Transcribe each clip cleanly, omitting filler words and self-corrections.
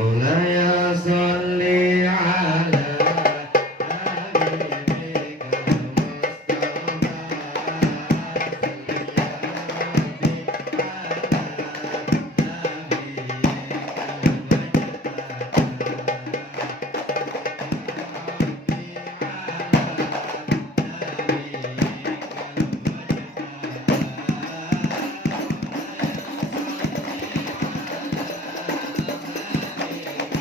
مولاي صل على حبيبك المصطفى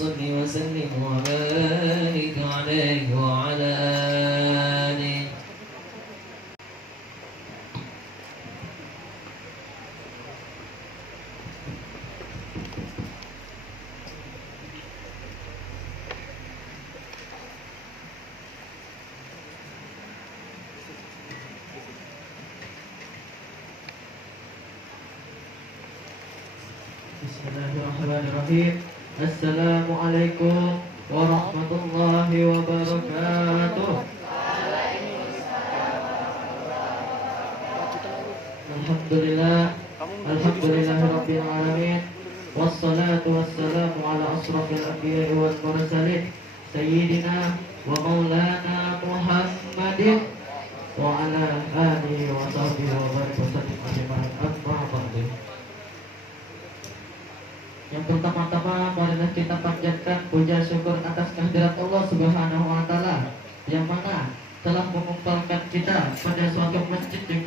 صل وسلم وبارك عليه وعلى آله. Bismillahirrahmanirrahim. Assalamualaikum warahmatullahi wabarakatuh. Alhamdulillah, alhamdulillahirabbil alamin. Wassalatu wassalamu ala asrafil anbiya'i wal mursalin sayyidina wa maulana Muhammadin wa ala alihi wa sahbihi wa barik wasallim ajma'in. Amma ba'du. Yang pertama-tama marilah kita panjatkan puja syukur atas kehadirat Allah Subhanahu wa taala yang mana telah mengumpulkan kita pada suatu masjid yang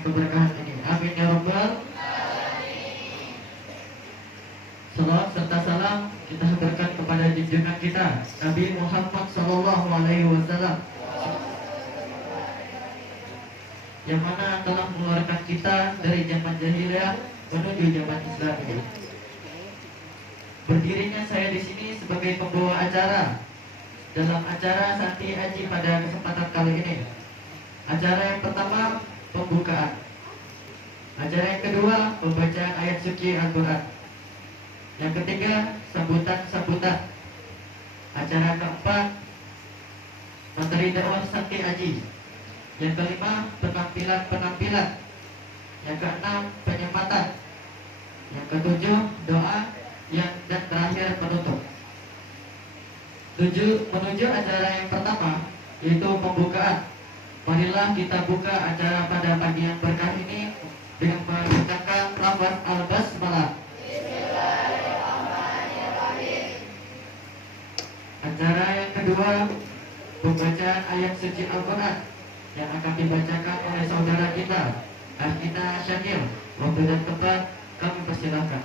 keberkahan ini. Amin ya rabbal alamin. Salawat serta salam kita haturkan kepada junjungan kita Nabi Muhammad sallallahu alaihi wasallam yang mana telah mengeluarkan kita dari zaman jahiliyah menuju zaman Islam ini. Berdirinya saya di sini sebagai pembawa acara dalam acara Santi Aji pada kesempatan kali ini. Acara yang pertama pembukaan, acara yang kedua pembacaan ayat suci Al-Quran, yang ketiga sambutan-sambutan, acara keempat materi dakwah Santi Aji, yang kelima penampilan-penampilan, yang keenam penyematan, yang ketujuh doa, dan terakhir penutup. Menuju acara yang pertama yaitu pembukaan. Marilah kita buka acara pada pagi yang berkah ini dengan membacakan lafaz al-basmalah. Bismillahirrahmanirrahim. Acara yang kedua pembacaan ayat suci Al-Quran yang akan dibacakan oleh saudara kita Ahina Syakir. Waktu dan tempat kami persilahkan.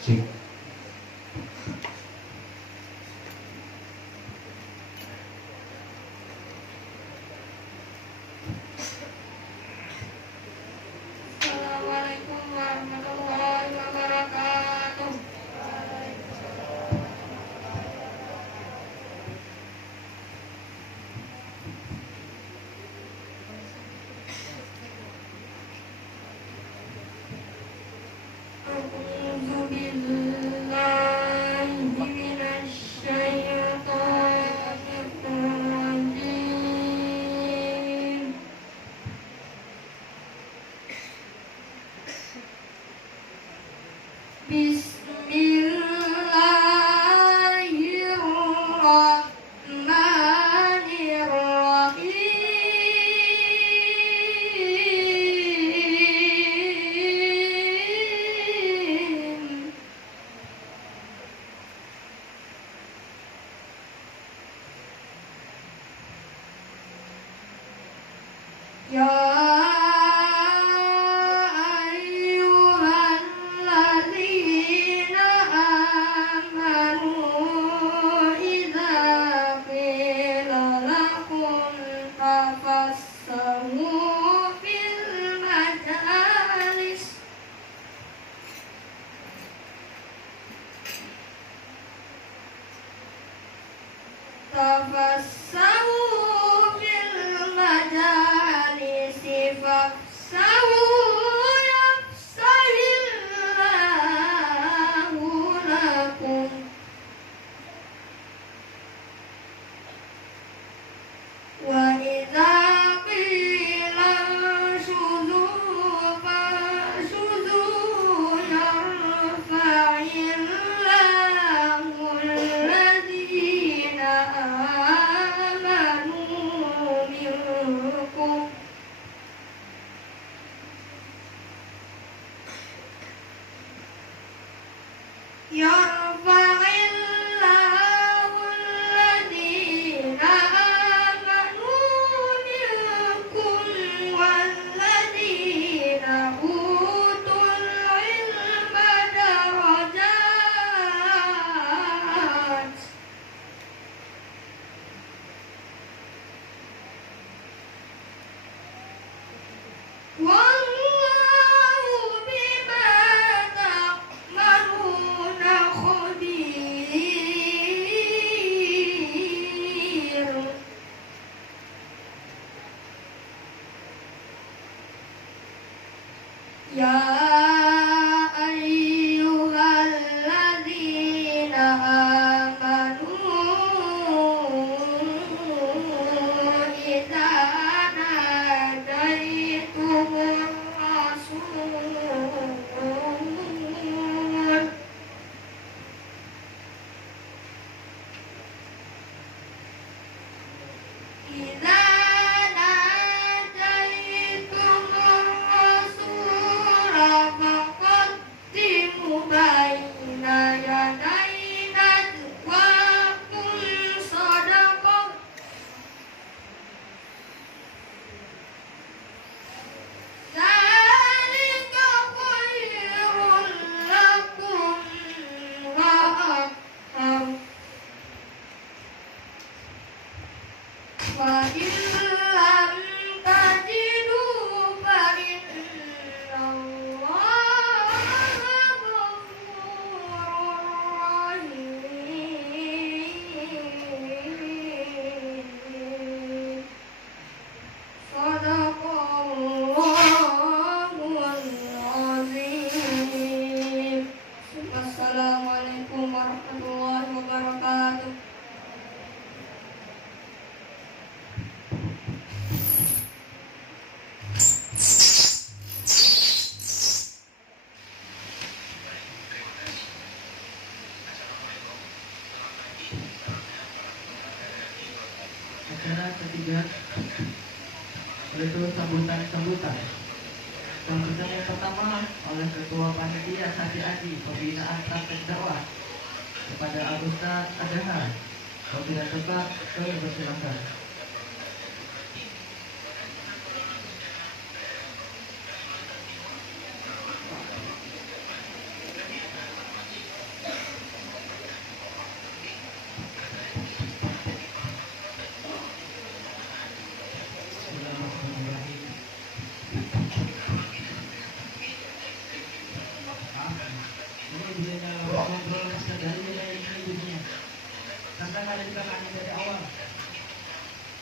Cik. Assalamualaikum warahmatullahi wabarakatuh. يرفع الله الذين acara ketiga yaitu sambutan. Sambutan yang pertama oleh Ketua Panitia Sati Aji Pembinaan Praktek Dakwah kepada Al-Ustaz Adaha. Kalau tidak tepat, kami persilakan.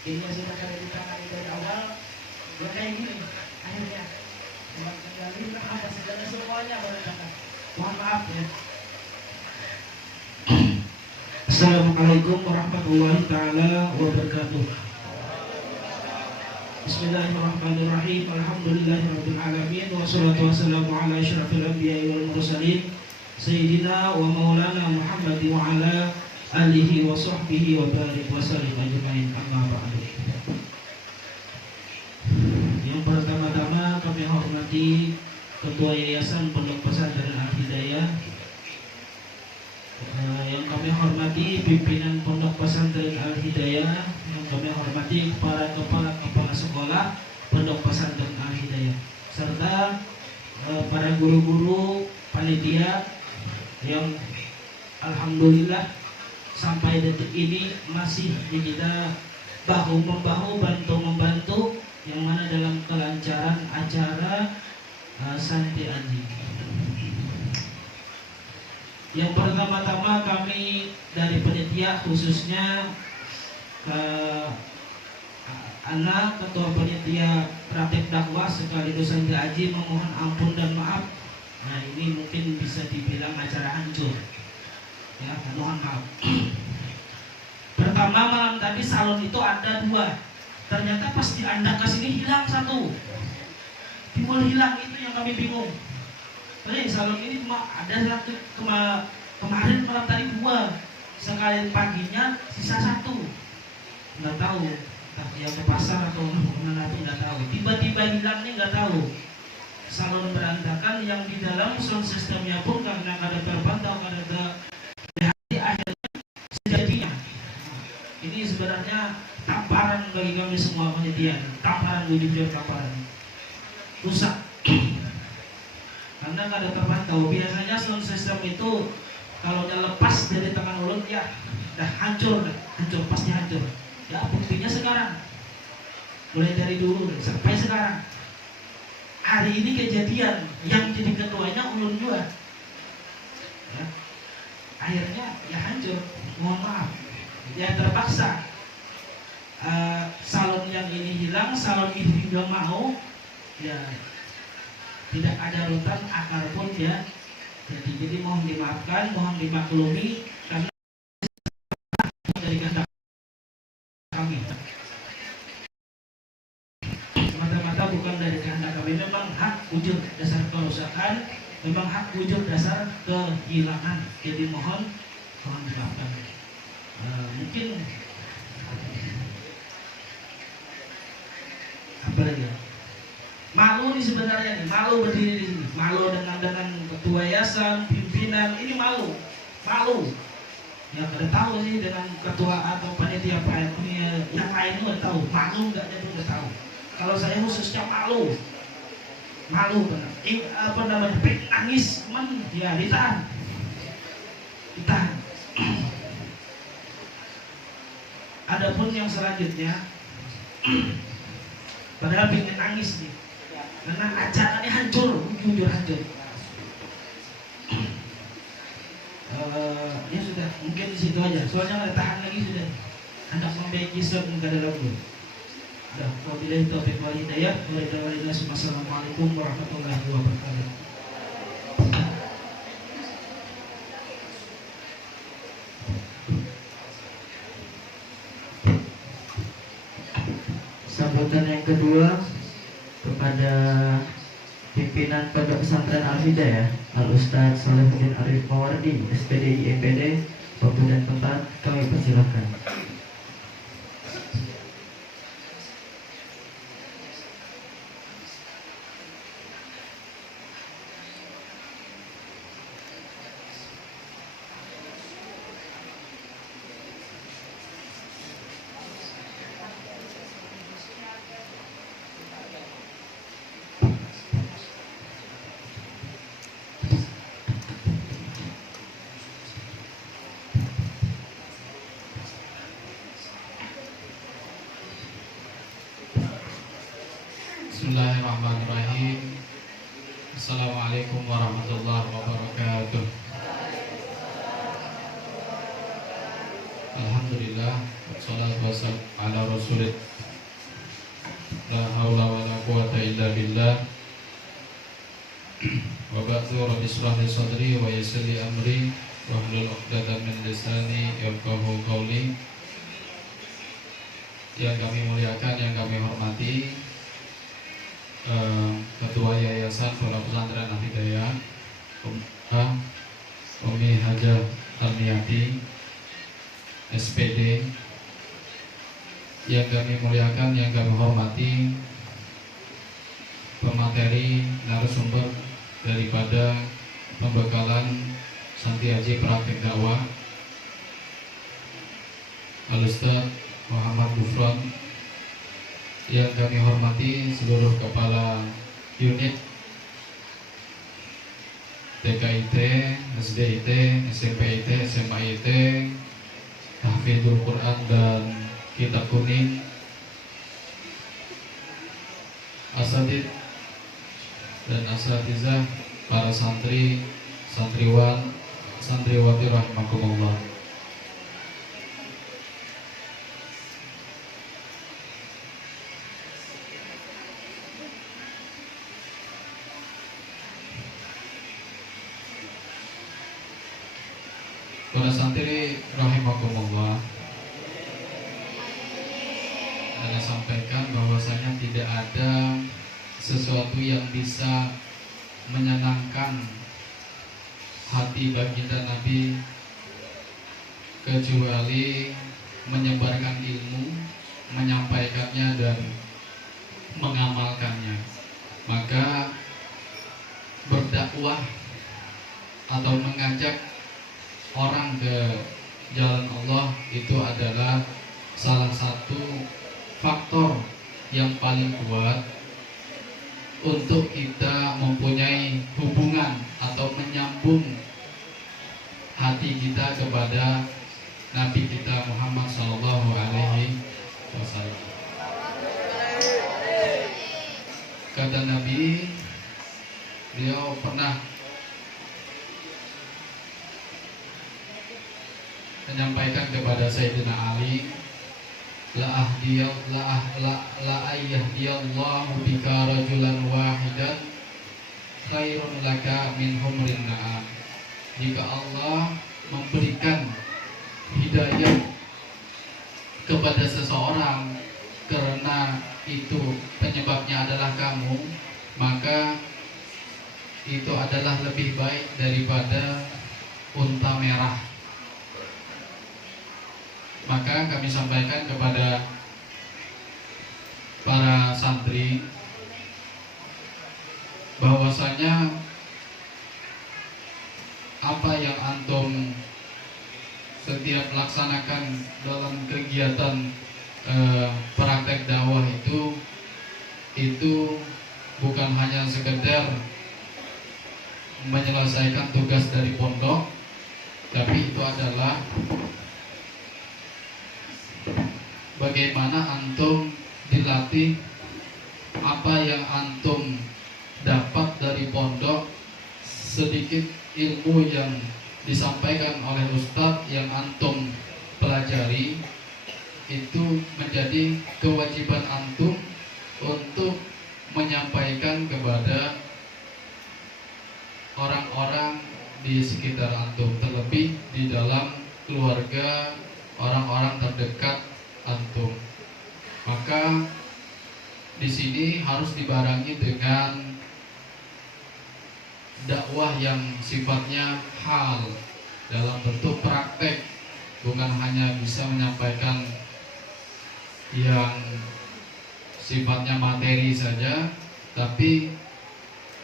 Ini sudah ditangani dari awal, ya kayak gini. Akhirnya, cuma kendali apa segala semuanya berantakan. Mohon maaf ya. Assalamualaikum warahmatullahi taala wabarakatuh. Bismillahirrahmanirrahim. Alhamdulillahirabbil alamin wassalatu wassalamu ala asyrafil anbiya'i wal mursalin sayyidina wa maulana Muhammadin wa ala alihi wa sahbihi wa barik wa sallim ajma'in, amma ba'du. Yang pertama-tama kami hormati Ketua Yayasan Pondok Pesantren Al-Hidayah, yang kami hormati pimpinan Pondok Pesantren Al-Hidayah, yang kami hormati para kepala sekolah Pondok Pesantren Al-Hidayah, serta para guru-guru panitia yang alhamdulillah sampai detik ini masih kita bahu-membahu, bantu-membantu, yang mana dalam kelancaran acara Santi Aji. Yang pertama-tama kami dari panitia, khususnya anak ketua panitia praktek dakwah sekaligus Santi Aji, memohon ampun dan maaf. Nah, ini mungkin bisa dibilang acara hancur. Ya, mohon maaf. Pertama, malam tadi salon itu ada 2. Ternyata pas di anda kesini hilang 1. Timbul hilang, itu yang kami bingung. Jadi salon ini cuma ada 1 kemarin malam tadi 2. Sekali paginya sisa 1. Nggak tahu, entah dia ke pasar atau kemana, tidak tahu. Tiba-tiba hilang nih, nggak tahu. Salon berantakan, yang di dalam sound sistemnya pun karena ada terpantau, ada akhirnya sejatinya ini sebenarnya tamparan bagi kami semua panitia, tamparan jujur, tamparan rusak karena nggak ada terpantau. Biasanya sound system itu kalau lepas dari tangan ulun ya dah hancur, pasti hancur. Ya buktinya sekarang, mulai dari dulu sampai sekarang. Hari ini kejadian yang jadi ketuanya ulun juga ya. Akhirnya ya hancur, mohon maaf ya, terpaksa salon yang ini hilang, salon ini juga mau ya, tidak ada rutan akar pun ya. Jadi mohon dimaafkan, mohon dimaklumi karena dari kehendak kami, semata-mata bukan dari kehendak kami. Memang hak wujud dasar kerusakan, memang hak wujud dasar kehilangan. Jadi mohon dimaafkan. Mungkin apa lagi ya? Malu nih sebenarnya nih, malu berdiri di sini, malu dengan ketua yayasan, pimpinan, ini malu. Ya kada tahu sih dengan ketua atau panitia yang lain nggak tahu, malu nggak jadi nggak tahu. Kalau saya khususnya malu benar. Apa namanya? Nangis, ya ditahan. Adapun yang selanjutnya, padahal pengen nangis nih, karena acaranya hancur, jujur hancur. Ya sudah, mungkin di situ aja. Soalnya nggak tahan lagi sudah. Hendak membaiki surat nggak ada lagu. Wabillahi taufiq wal hidayah. Wassalamualaikum warahmatullahi wabarakatuh. Sambutan yang kedua kepada pimpinan Pondok Pesantren Al-Hidayah, Al-Ustaz Shalihuddin Arif Mawardi, SPDI EPD, waktu dan tempat kami persilahkan. wassalatu wassalamu ala rasulillah. La haula wala quwata illa billah. Wa ba'du, rabbi shrah li sadri wa yassir li amri wahlul 'uqdatam min lisani yafqahu qawli. Yang kami muliakan, yang kami hormati, Ketua Yayasan Pondok Pesantren Al-Hidayah, Umi Hajah Almiati, SPD. Yang kami muliakan, yang kami hormati, pemateri narasumber daripada pembekalan Santi Haji Praktek Dakwah, Al-Ustaz Muhammad Gufron. Yang kami hormati seluruh kepala unit TKIT, SDIT, SMPIT, SMAIT, Tahfidzul Quran dan Kitab Kuning, asatidz dan asatizah, para santri, santriwan, santriwati rahimakumullah. Para santri rahimakumullah, saya sampaikan bahwasanya tidak ada sesuatu yang bisa menyenangkan hati baginda Nabi kecuali menyebarkan ilmu, menyampaikannya dan mengamalkannya. Maka berdakwah atau mengajak orang ke jalan Allah itu adalah salah satu faktor yang paling kuat untuk kita mempunyai hubungan atau menyambung hati kita kepada Nabi kita Muhammad Sallallahu Alaihi Wasallam. Kata Nabi, beliau pernah menyampaikan kepada Sayyidina Ali, la ayyahdiyallahu bika rajulan wahidan khairun laka min humrin na'am. Jika Allah memberikan hidayah kepada seseorang karena itu penyebabnya adalah kamu, maka itu adalah lebih baik daripada unta merah. Maka kami sampaikan kepada para santri bahwasanya apa yang antum setiap melaksanakan dalam kegiatan praktek dakwah itu bukan hanya sekedar menyelesaikan tugas dari pondok, tapi itu adalah bagaimana antum dilatih, apa yang antum dapat dari pondok, sedikit ilmu yang disampaikan oleh ustadz yang antum pelajari, itu menjadi kewajiban antum untuk menyampaikan kepada orang-orang di sekitar antum, terlebih di dalam keluarga, orang-orang terdekat antum. Maka di sini harus dibarengi dengan dakwah yang sifatnya hal dalam bentuk praktek, bukan hanya bisa menyampaikan yang sifatnya materi saja, tapi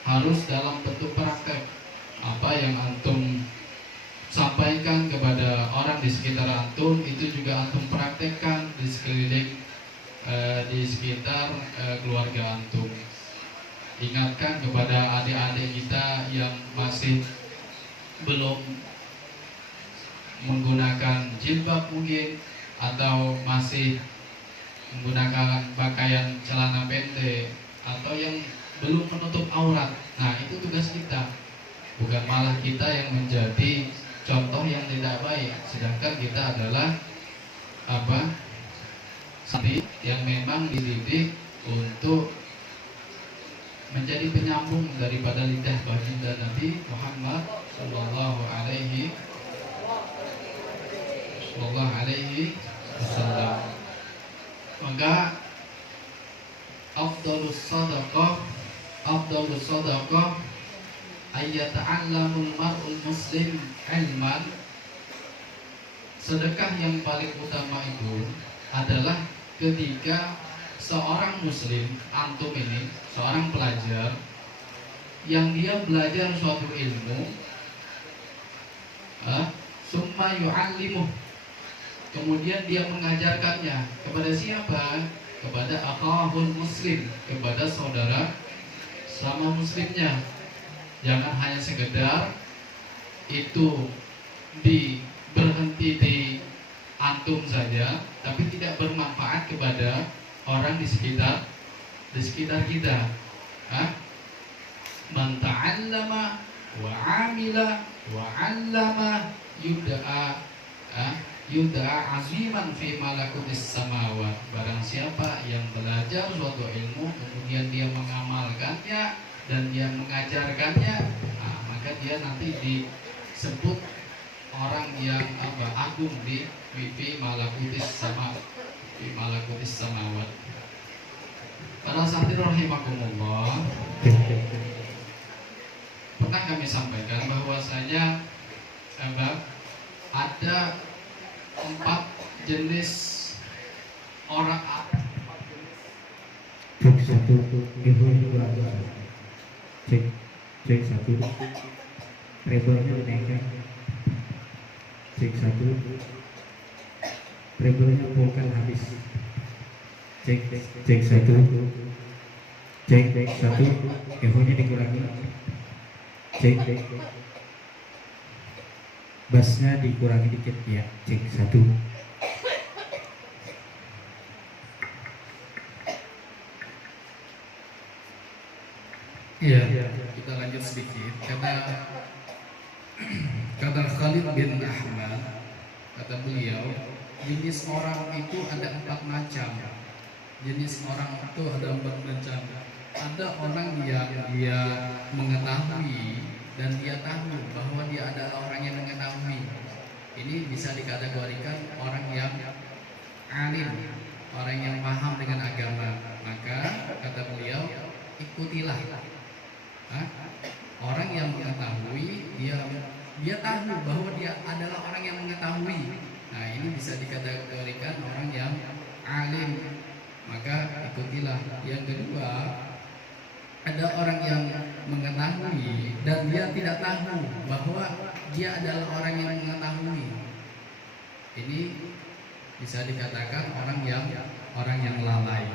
harus dalam bentuk praktek. Apa yang antum sampaikan kepada orang di sekitar antum, itu juga antum praktekkan di sekeliling, di sekitar keluarga antum. Ingatkan kepada adik-adik kita yang masih belum menggunakan jilbab mungkin, atau masih menggunakan pakaian celana pendek, atau yang belum menutup aurat. Nah, itu tugas kita, bukan malah kita yang menjadi contoh yang tidak baik, sedangkan kita adalah santri yang memang dididik untuk menjadi penyambung daripada lidah baginda Nabi Muhammad Sallallahu Alaihi Wasallam. Maka afdalus sadaqah ayyata'allamul mar'ul muslim ilman. Sedekah yang paling utama itu adalah ketika seorang muslim, antum ini, seorang pelajar yang dia belajar suatu ilmu, summa yu'allimuh, kemudian dia mengajarkannya kepada siapa? Kepada akhahul muslim, kepada saudara sama muslimnya. Jangan hanya sekedar itu berhenti di antum saja, tapi tidak bermanfaat kepada orang di sekitar kita. Man ta'allama wa 'amila wa 'allama yud'a aziman fi malakutis samawat. Barang siapa yang belajar suatu ilmu kemudian dia mengamalkannya dan dia mengajarkannya, maka dia nanti disebut orang yang agung di malakutis samawat. Para santri rahimakumullah, pernah kami sampaikan bahwasanya ada 4 jenis orang. Cek 1, cek 1, treble-nya dinaikkan. Cek 1, treble-nya vokal habis. Cek 1, echo-nya dikurangi. Cek, bassnya dikurangi dikit ya. Cek 1. Iya, kita lanjut sedikit. Kata Khalid bin Ahmad, kata beliau, jenis orang itu ada 4 macam. Jenis orang itu ada 4 macam. Ada orang yang dia mengetahui dan dia tahu bahwa dia adalah orang yang mengetahui. Ini bisa dikategorikan orang yang alim, orang yang paham dengan agama. Maka kata beliau, ikutilah orang yang mengetahui, dia tahu bahwa dia adalah orang yang mengetahui. Nah, ini bisa dikategorikan orang yang alim, maka ikutilah. Yang kedua, ada orang yang mengetahui dan dia tidak tahu bahwa dia adalah orang yang mengetahui. Ini bisa dikatakan orang yang lalai.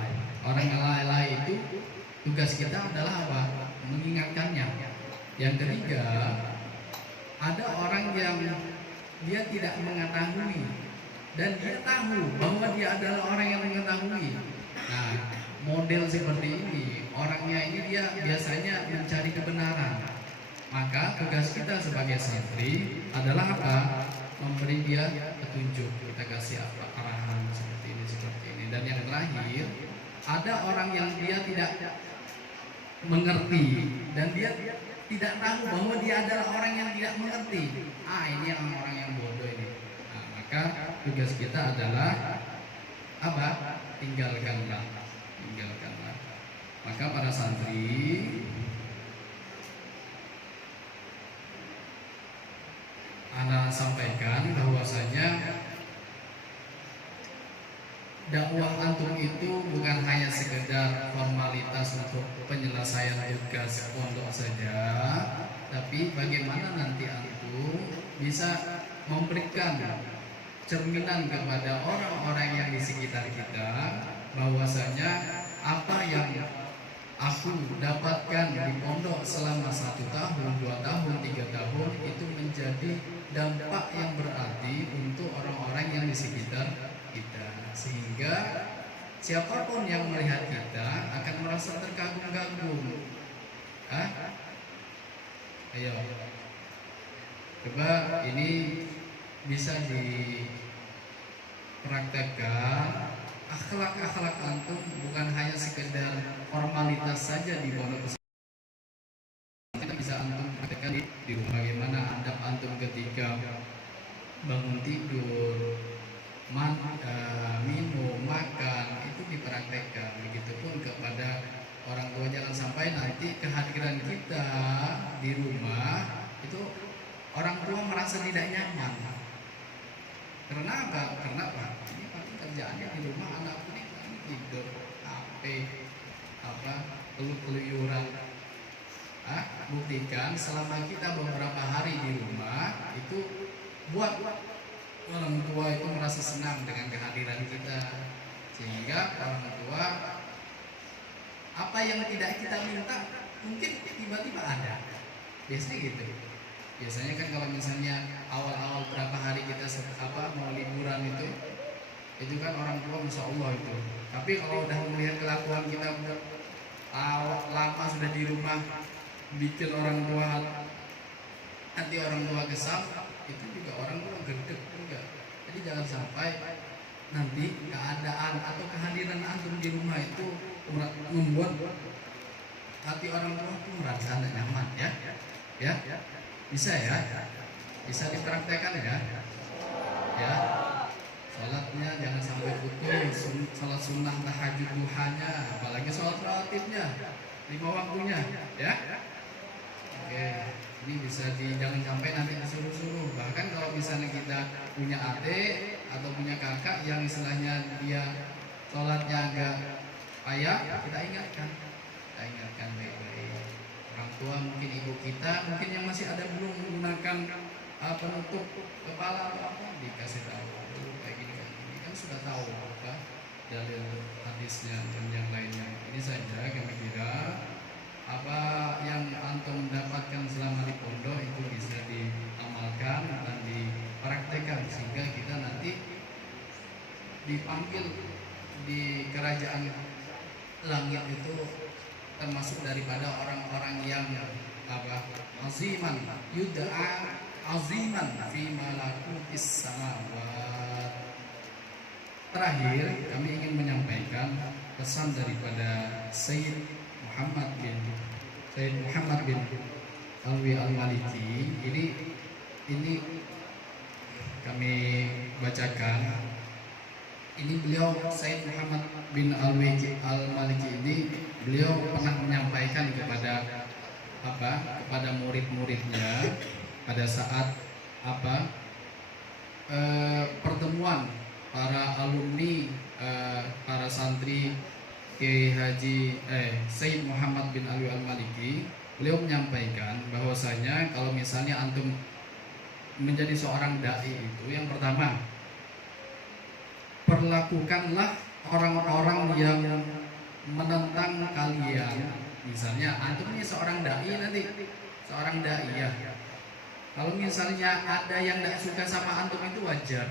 Orang yang lalai itu tugas kita adalah apa? Mengingatkannya. Yang ketiga, ada orang yang dia tidak mengetahui dan dia tahu bahwa dia adalah orang yang mengetahui. Nah, model seperti ini, orangnya ini dia biasanya mencari kebenaran. Maka tugas kita sebagai santri adalah apa? Memberi dia petunjuk, kita kasih arahan seperti ini. Dan yang terakhir, ada orang yang dia tidak mengerti dan dia tidak tahu bahwa dia adalah orang yang tidak mengerti. Ini orang yang bodoh ini. Nah, maka tugas kita adalah apa? Tinggalkanlah. Maka para santri, ana sampaikan bahwasanya dakwah antum itu bukan hanya sekedar formalitas untuk penyelesaian tugas pondok saja, tapi bagaimana nanti antum bisa memberikan cerminan kepada orang-orang yang di sekitar kita bahwasanya apa yang aku dapatkan di pondok selama 1 tahun, 2 tahun, 3 tahun itu menjadi dampak yang berarti untuk orang-orang yang di sekitar kita, sehingga siapapun yang melihat kita akan merasa terkagum-kagum. Ayo, coba ini bisa dipraktekkan akhlak-akhlak antum bukan hanya sekedar formalitas saja di pondok pesantren. Kita bisa antum praktekkan di rumah, bagaimana adab antum ketika bangun tidur, minum, makan, itu dipraktekkan. Begitupun kepada orang tua, jangan sampai nanti kehadiran kita di rumah itu orang tua merasa tidak nyaman. Karena apa? Ini paling kerjaannya di rumah, anakku ini tidur, HP, keluyuran. Buktikan selama kita beberapa hari di rumah itu buat orang tua itu merasa senang dengan kehadiran kita, sehingga orang tua apa yang tidak kita minta mungkin tiba-tiba ada. Biasanya gitu. Biasanya kan kalau misalnya awal-awal berapa hari kita mau liburan itu kan orang tua masya Allah itu. Tapi kalau udah melihat kelakuan kita lama sudah di rumah, bikin orang tua nanti orang tua kesal, itu juga orang tua gerdek juga. Jadi jangan sampai nanti keadaan atau kehadiran antum di rumah itu membuat hati orang tua itu merasa tidak nyaman, ya. Bisa ya, bisa dipraktekkan ya. Sholatnya jangan sampai putus, sholat sunnah tahajud duhanya, apalagi sholat rawatibnya 5 waktunya, ya. Oke, ini bisa jangan sampai nanti disuruh-suruh. Bahkan kalau misalnya kita punya adik atau punya kakak yang istilahnya dia sholatnya agak payah, kita ingatkan baik-baik. Orang tua mungkin ibu kita, mungkin yang masih ada belum menggunakan penutup kepala atau apa, dikasih tahu kayak gini kan sudah tahu dalil hadisnya dan yang lainnya. Ini saja kami kira apa yang antum dapatkan selama di pondok itu bisa diamalkan dan dipraktekkan, sehingga kita nanti dipanggil di kerajaan langit itu termasuk daripada orang-orang yang aziman, yud'a aziman fi malakutis samawat. Terakhir kami ingin menyampaikan pesan daripada Sayyid Muhammad bin Alwi Al-Maliki. Ini kami bacakan. Ini beliau Sayyid Muhammad bin Alwi Al-Maliki ini beliau pernah menyampaikan kepada murid-muridnya pada saat pertemuan para alumni, para santri Kiai Haji Sayyid Muhammad bin Alwi Al-Maliki. Beliau menyampaikan bahwasanya kalau misalnya antum menjadi seorang dai itu, yang pertama, perlakukanlah orang-orang yang menentang kalian. Misalnya antum ini seorang dai, nanti seorang daiyah, kalau misalnya ada yang tidak suka sama antum itu wajar.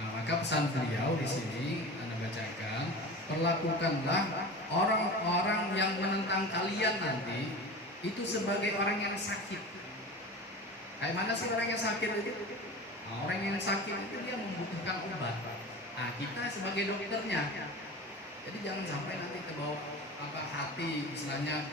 Nah, maka pesan beliau di sini Anda bacakan, perlakukanlah orang-orang yang menentang kalian nanti itu sebagai orang yang sakit. Kayak mana sih orang yang sakit itu? Nah, orang yang sakit itu dia membutuhkan obat. Nah, kita sebagai dokternya, jadi jangan sampai nanti terbawa hati, istilahnya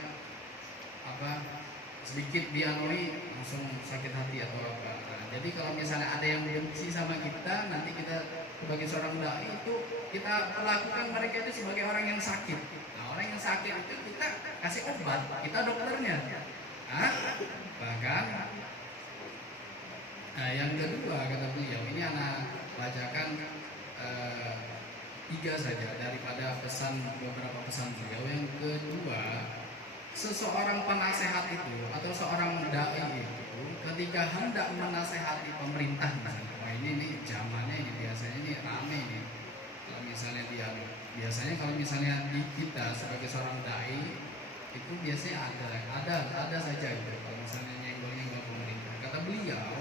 sedikit dianui langsung sakit hati atau apa. Nah, jadi kalau misalnya ada yang benci sama kita, nanti kita sebagai seorang dai itu kita perlakukan mereka itu sebagai orang yang sakit. Nah, orang yang sakit itu kita kasih obat, kita dokternya. Bahkan yang kedua kata beliau, ini anak bacakan 3 saja daripada beberapa pesan beliau. Yang kedua, seseorang penasehat itu atau seorang dai itu ketika hendak menasehati pemerintah, misalnya, ini zamannya ini biasanya ini rame nih. Kalau misalnya di kita sebagai seorang dai itu biasanya ada saja itu kalau misalnya nyenggol pemerintah. Kata beliau,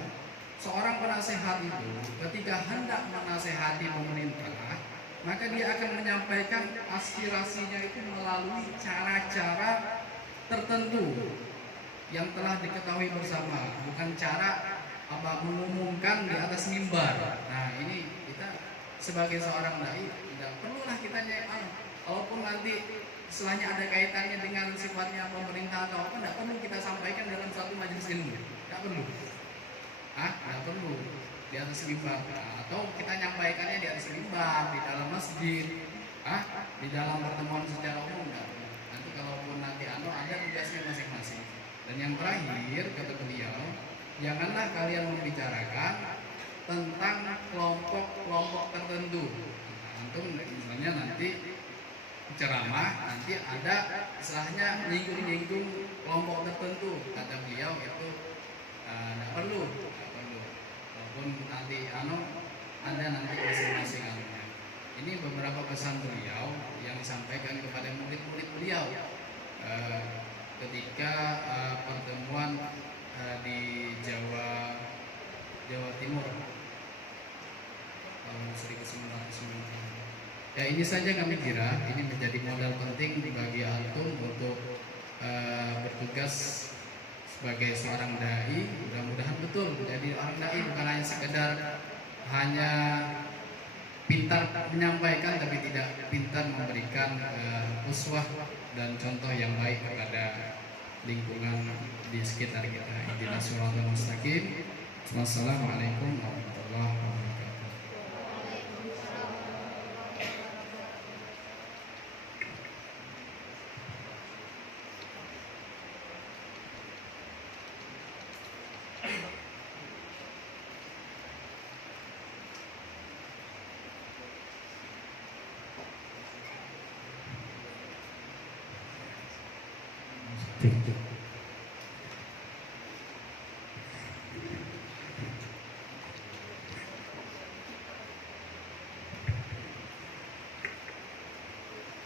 seorang penasehat itu ketika hendak menasehati pemerintah, maka dia akan menyampaikan aspirasinya itu melalui cara-cara tertentu yang telah diketahui bersama, bukan cara mengumumkan di atas mimbar. Nah, ini kita sebagai seorang dai tidak perlulah kita walaupun nanti istilahnya ada kaitannya dengan sifatnya pemerintah atau apa, tidak perlu kita sampaikan dalam suatu majelis ilmu, tidak perlu. Tidak perlu di atas mimbar, atau kita nyampaikannya di atas mimbar, di dalam masjid, di dalam pertemuan secara umum. Nanti kalaupun nanti ada tugasnya masing-masing. Dan yang terakhir kata beliau, janganlah kalian membicarakan tentang kelompok-kelompok tertentu. Antum misalnya nanti ceramah, nanti ada istilahnya nyinggung-nyinggung kelompok tertentu, kata beliau itu tidak perlu. Walaupun nanti ada nanti masing-masing anunya. Ini beberapa pesan beliau yang disampaikan kepada murid-murid beliau ketika pertemuan di Jawa Timur tahun 1990. Ya, ini saja kami kira ini menjadi modal penting bagi antum untuk bertugas sebagai seorang dai. Mudah-mudahan betul menjadi orang dai bukan hanya sekedar hanya pintar menyampaikan, tapi tidak pintar memberikan uswah dan contoh yang baik kepada lingkungan di sekitar kita. Ihdinas shiratal mustaqim. Wassalamualaikum warahmatullahi wabarakatuh.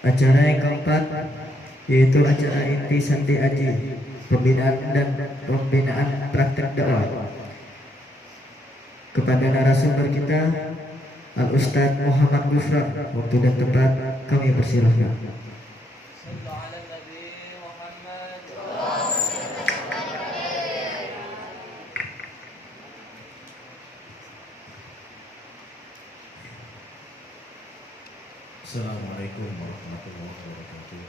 Acara yang keempat yaitu acara inti Sandi Aji, pembinaan praktek dakwah. Kepada narasumber kita Al Ustadz Muhammad Gufran, waktu dan tempat kami persilahkan. Assalamualaikum warahmatullahi wabarakatuh.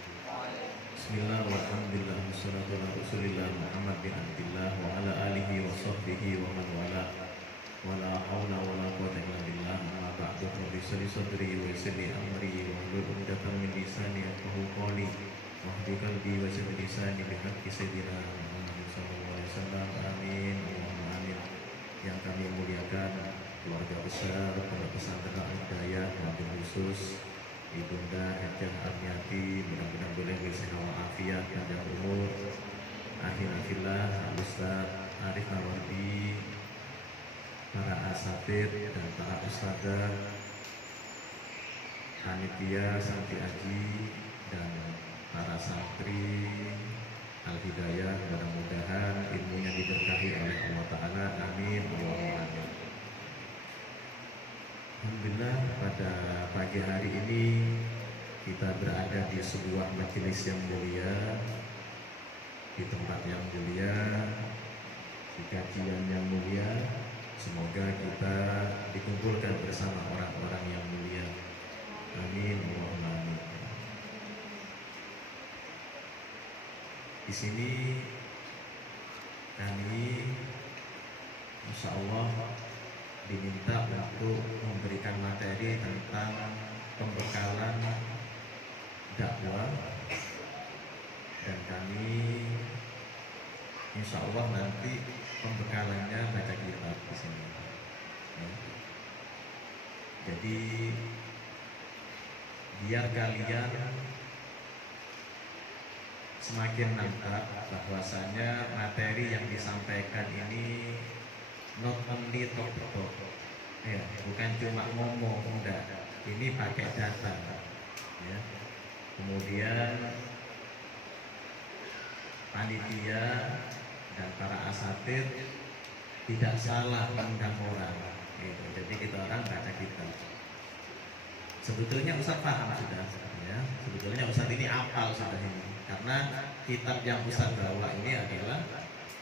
Bismillah walhamdulillah wassalatu ala rasulillah Muhammad bin Abdillah wa ala alihi wa sahbihi wa man wala wa la hawla wa la quwwata illa billah. Amma ba'du, rabbi shrah li sadri wa yassir li amri wa hlul 'uqdatam min lisani yafqahu qawli wahdi qalbi wa saddid lisani bi haqqi sayyidina Muhammad sallallahu alaihi wasallam. Amin, Allahumma amin. Yang kami muliakan keluarga besar Pondok Pesantren Al-Hidayah, wabil khusus Ibunda Hajah Arniati, mudah-mudahan boleh bersehat walafiat dan umur. Akhirnya Ustaz Arif Nawardi, para asatid dan para ustadzah, panitia Santi Aji dan para santri Al-Hidayah, mudah-mudahan ilmunya diberkahi oleh Allah Ta'ala. Amin, Allahumma amin. Alhamdulillah, pada pagi hari ini kita berada di sebuah majelis yang mulia, di tempat yang mulia, di kajian yang mulia. Semoga kita dikumpulkan bersama orang-orang yang mulia. Amin, Allahumma amin. Di sini kami insya Allah diminta untuk memberikan materi tentang pembekalan dakwah, dan kami insya Allah nanti pembekalannya baca kitab di sini. Jadi biar kalian semakin nangkap bahwasanya materi yang disampaikan ini not only talk, ya, bukan cuma ngomong, enggak. Ini pakai data, ya. Kemudian panitia dan para asatid tidak salah mengundang orang, gitu. Jadi kita orang baca kitab. Sebetulnya Ustaz paham sudah, ya. Sebetulnya Ustaz ini apal sudah ini, karena kitab yang Ustaz bawa ini adalah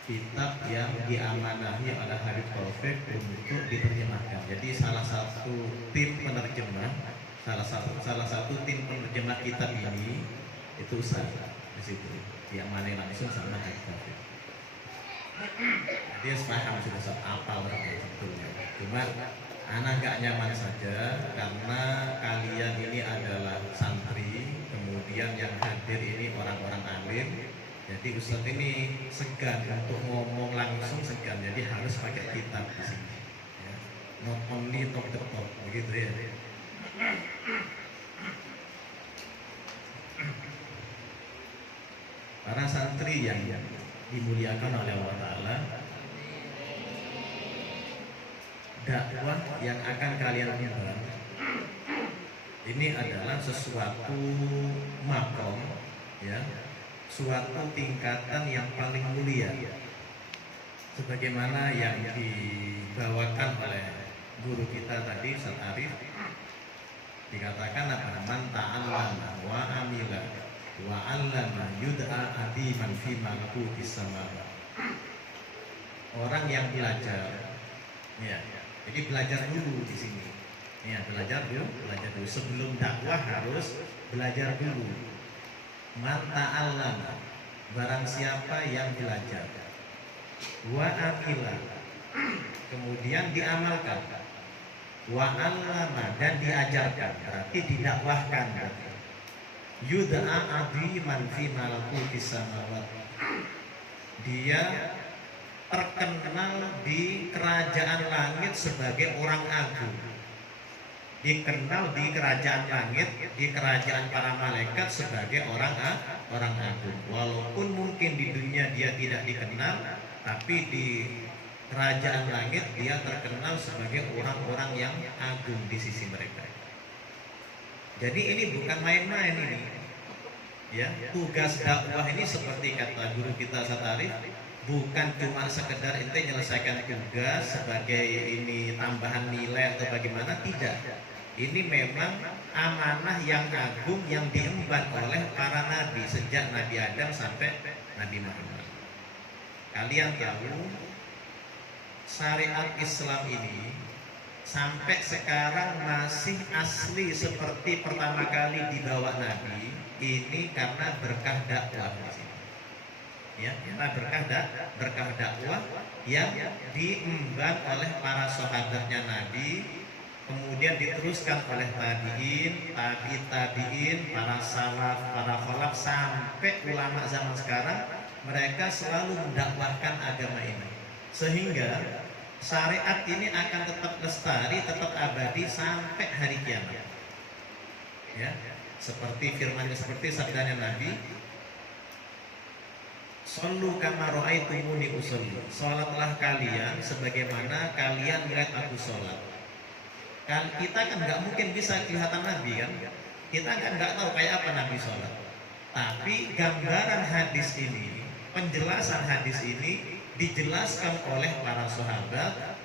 kitab yang diamanahi oleh Habib Taufik untuk diterjemahkan. Jadi salah satu tim penerjemah, salah satu tim penerjemah kitab ini itu saya di situ, diamanahi langsung sama Habib Taufik. Dia paham sudah apa orangnya sebetulnya. Cuma anak gak nyaman saja karena kalian ini adalah santri, kemudian yang hadir ini orang-orang alim. Jadi Ustadz ini segan untuk ngomong langsung, segan. Jadi harus pakai kitab di sini. Ya. Not only talk the talk, begitu ya. Para santri yang dimuliakan oleh Allah Ta'ala, dakwah yang akan kalian emban ini adalah sesuatu makom, ya, suatu tingkatan yang paling mulia, sebagaimana yang dibawakan oleh guru kita tadi, Ustaz Arif, dikatakan apa? Man ta'allama wa amila wa 'allama yud'a adiman fi malakutis samawat. Orang yang belajar, ya, jadi belajar dulu di sini. Ya, belajar dulu. Sebelum dakwah harus belajar dulu. Man ta'allama, barang siapa yang belajar, wa amila, kemudian diamalkan, wa 'allama, dan diajarkan, berarti didakwahkan. Yud'a adiman fi malakutis samawat, dia terkenal di kerajaan langit sebagai orang agung, dikenal di kerajaan langit, di kerajaan para malaikat sebagai orang agung. Walaupun mungkin di dunia dia tidak dikenal, tapi di kerajaan langit dia terkenal sebagai orang-orang yang agung di sisi mereka. Jadi ini bukan main-main ini. Ya, tugas dakwah ini seperti kata guru kita Ustaz Arif, bukan cuma sekedar ente menyelesaikan tugas sebagai ini tambahan nilai atau bagaimana, tidak. Ini memang amanah yang agung yang diemban oleh para nabi sejak Nabi Adam sampai Nabi Muhammad. Kalian tahu syariat Islam ini sampai sekarang masih asli seperti pertama kali dibawa Nabi ini karena berkah dakwah di sini. Ya, karena berkah dakwah yang diemban oleh para sahabatnya Nabi, kemudian diteruskan oleh tabi'in, tabi'in, para salaf, para khalaf, sampai ulama zaman sekarang. Mereka selalu mendakwahkan agama ini, sehingga syariat ini akan tetap lestari, tetap abadi sampai hari kiamat. Ya, seperti firman-Nya, seperti sabdanya Nabi, "Shallu kama ra'aitumuni usolli." Salatlah kalian sebagaimana kalian melihat aku salat. Kan kita kan nggak mungkin bisa kelihatan Nabi kan? Kita kan nggak tahu kayak apa Nabi salat. Tapi gambaran hadis ini, penjelasan hadis ini dijelaskan oleh para sahabat,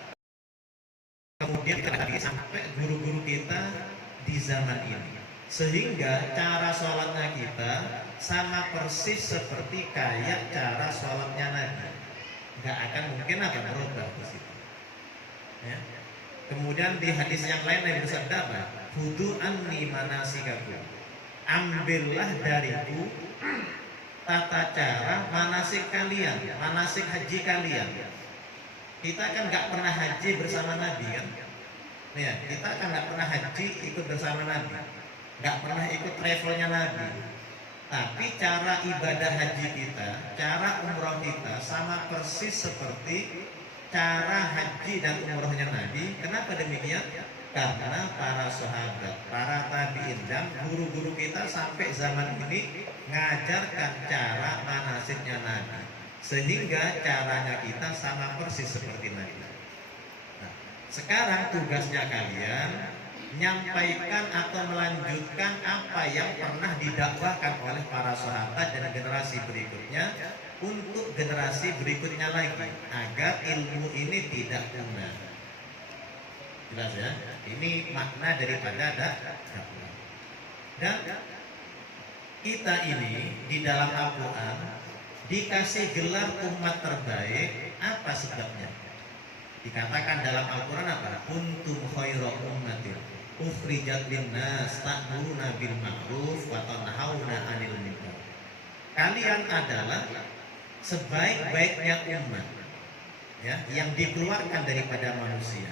kemudian kita sampai guru-guru kita di zaman ini, sehingga cara sholatnya kita sama persis seperti kayak cara sholatnya Nabi, nggak akan mungkin akan berubah di situ. Ya. Kemudian di hadis yang lain Nabi bersabda apa? Hudu anni manasikakum, ambillah dariku tata cara manasik kalian, manasik haji kalian. Kita kan nggak pernah haji bersama Nabi kan? Ya, kita kan nggak pernah haji ikut bersama Nabi, nggak pernah ikut travelnya Nabi. Tapi cara ibadah haji kita, cara umroh kita sama persis seperti cara haji dan umrohnya Nabi. Kenapa demikian? Karena para sahabat, para tabi'in dan guru-guru kita sampai zaman ini ngajarkan cara manasiknya Nabi, sehingga caranya kita sama persis seperti Nabi. Nah, sekarang tugasnya kalian menyampaikan atau melanjutkan apa yang pernah didakwahkan oleh para sahabat dan generasi berikutnya untuk generasi berikutnya lagi, agar ilmu ini tidak punah. Jelas ya? Ini makna daripada dakwah. Dan kita ini di dalam Al-Quran dikasih gelar umat terbaik, apa sebabnya? Dikatakan dalam Al-Quran apa? Kuntum khairu ummatin ukhrijat linnas ta'muruna bil ma'ruf wa tanhauna 'anil munkar. Kalian adalah sebaik-baiknya umat, ya, yang dikeluarkan daripada manusia.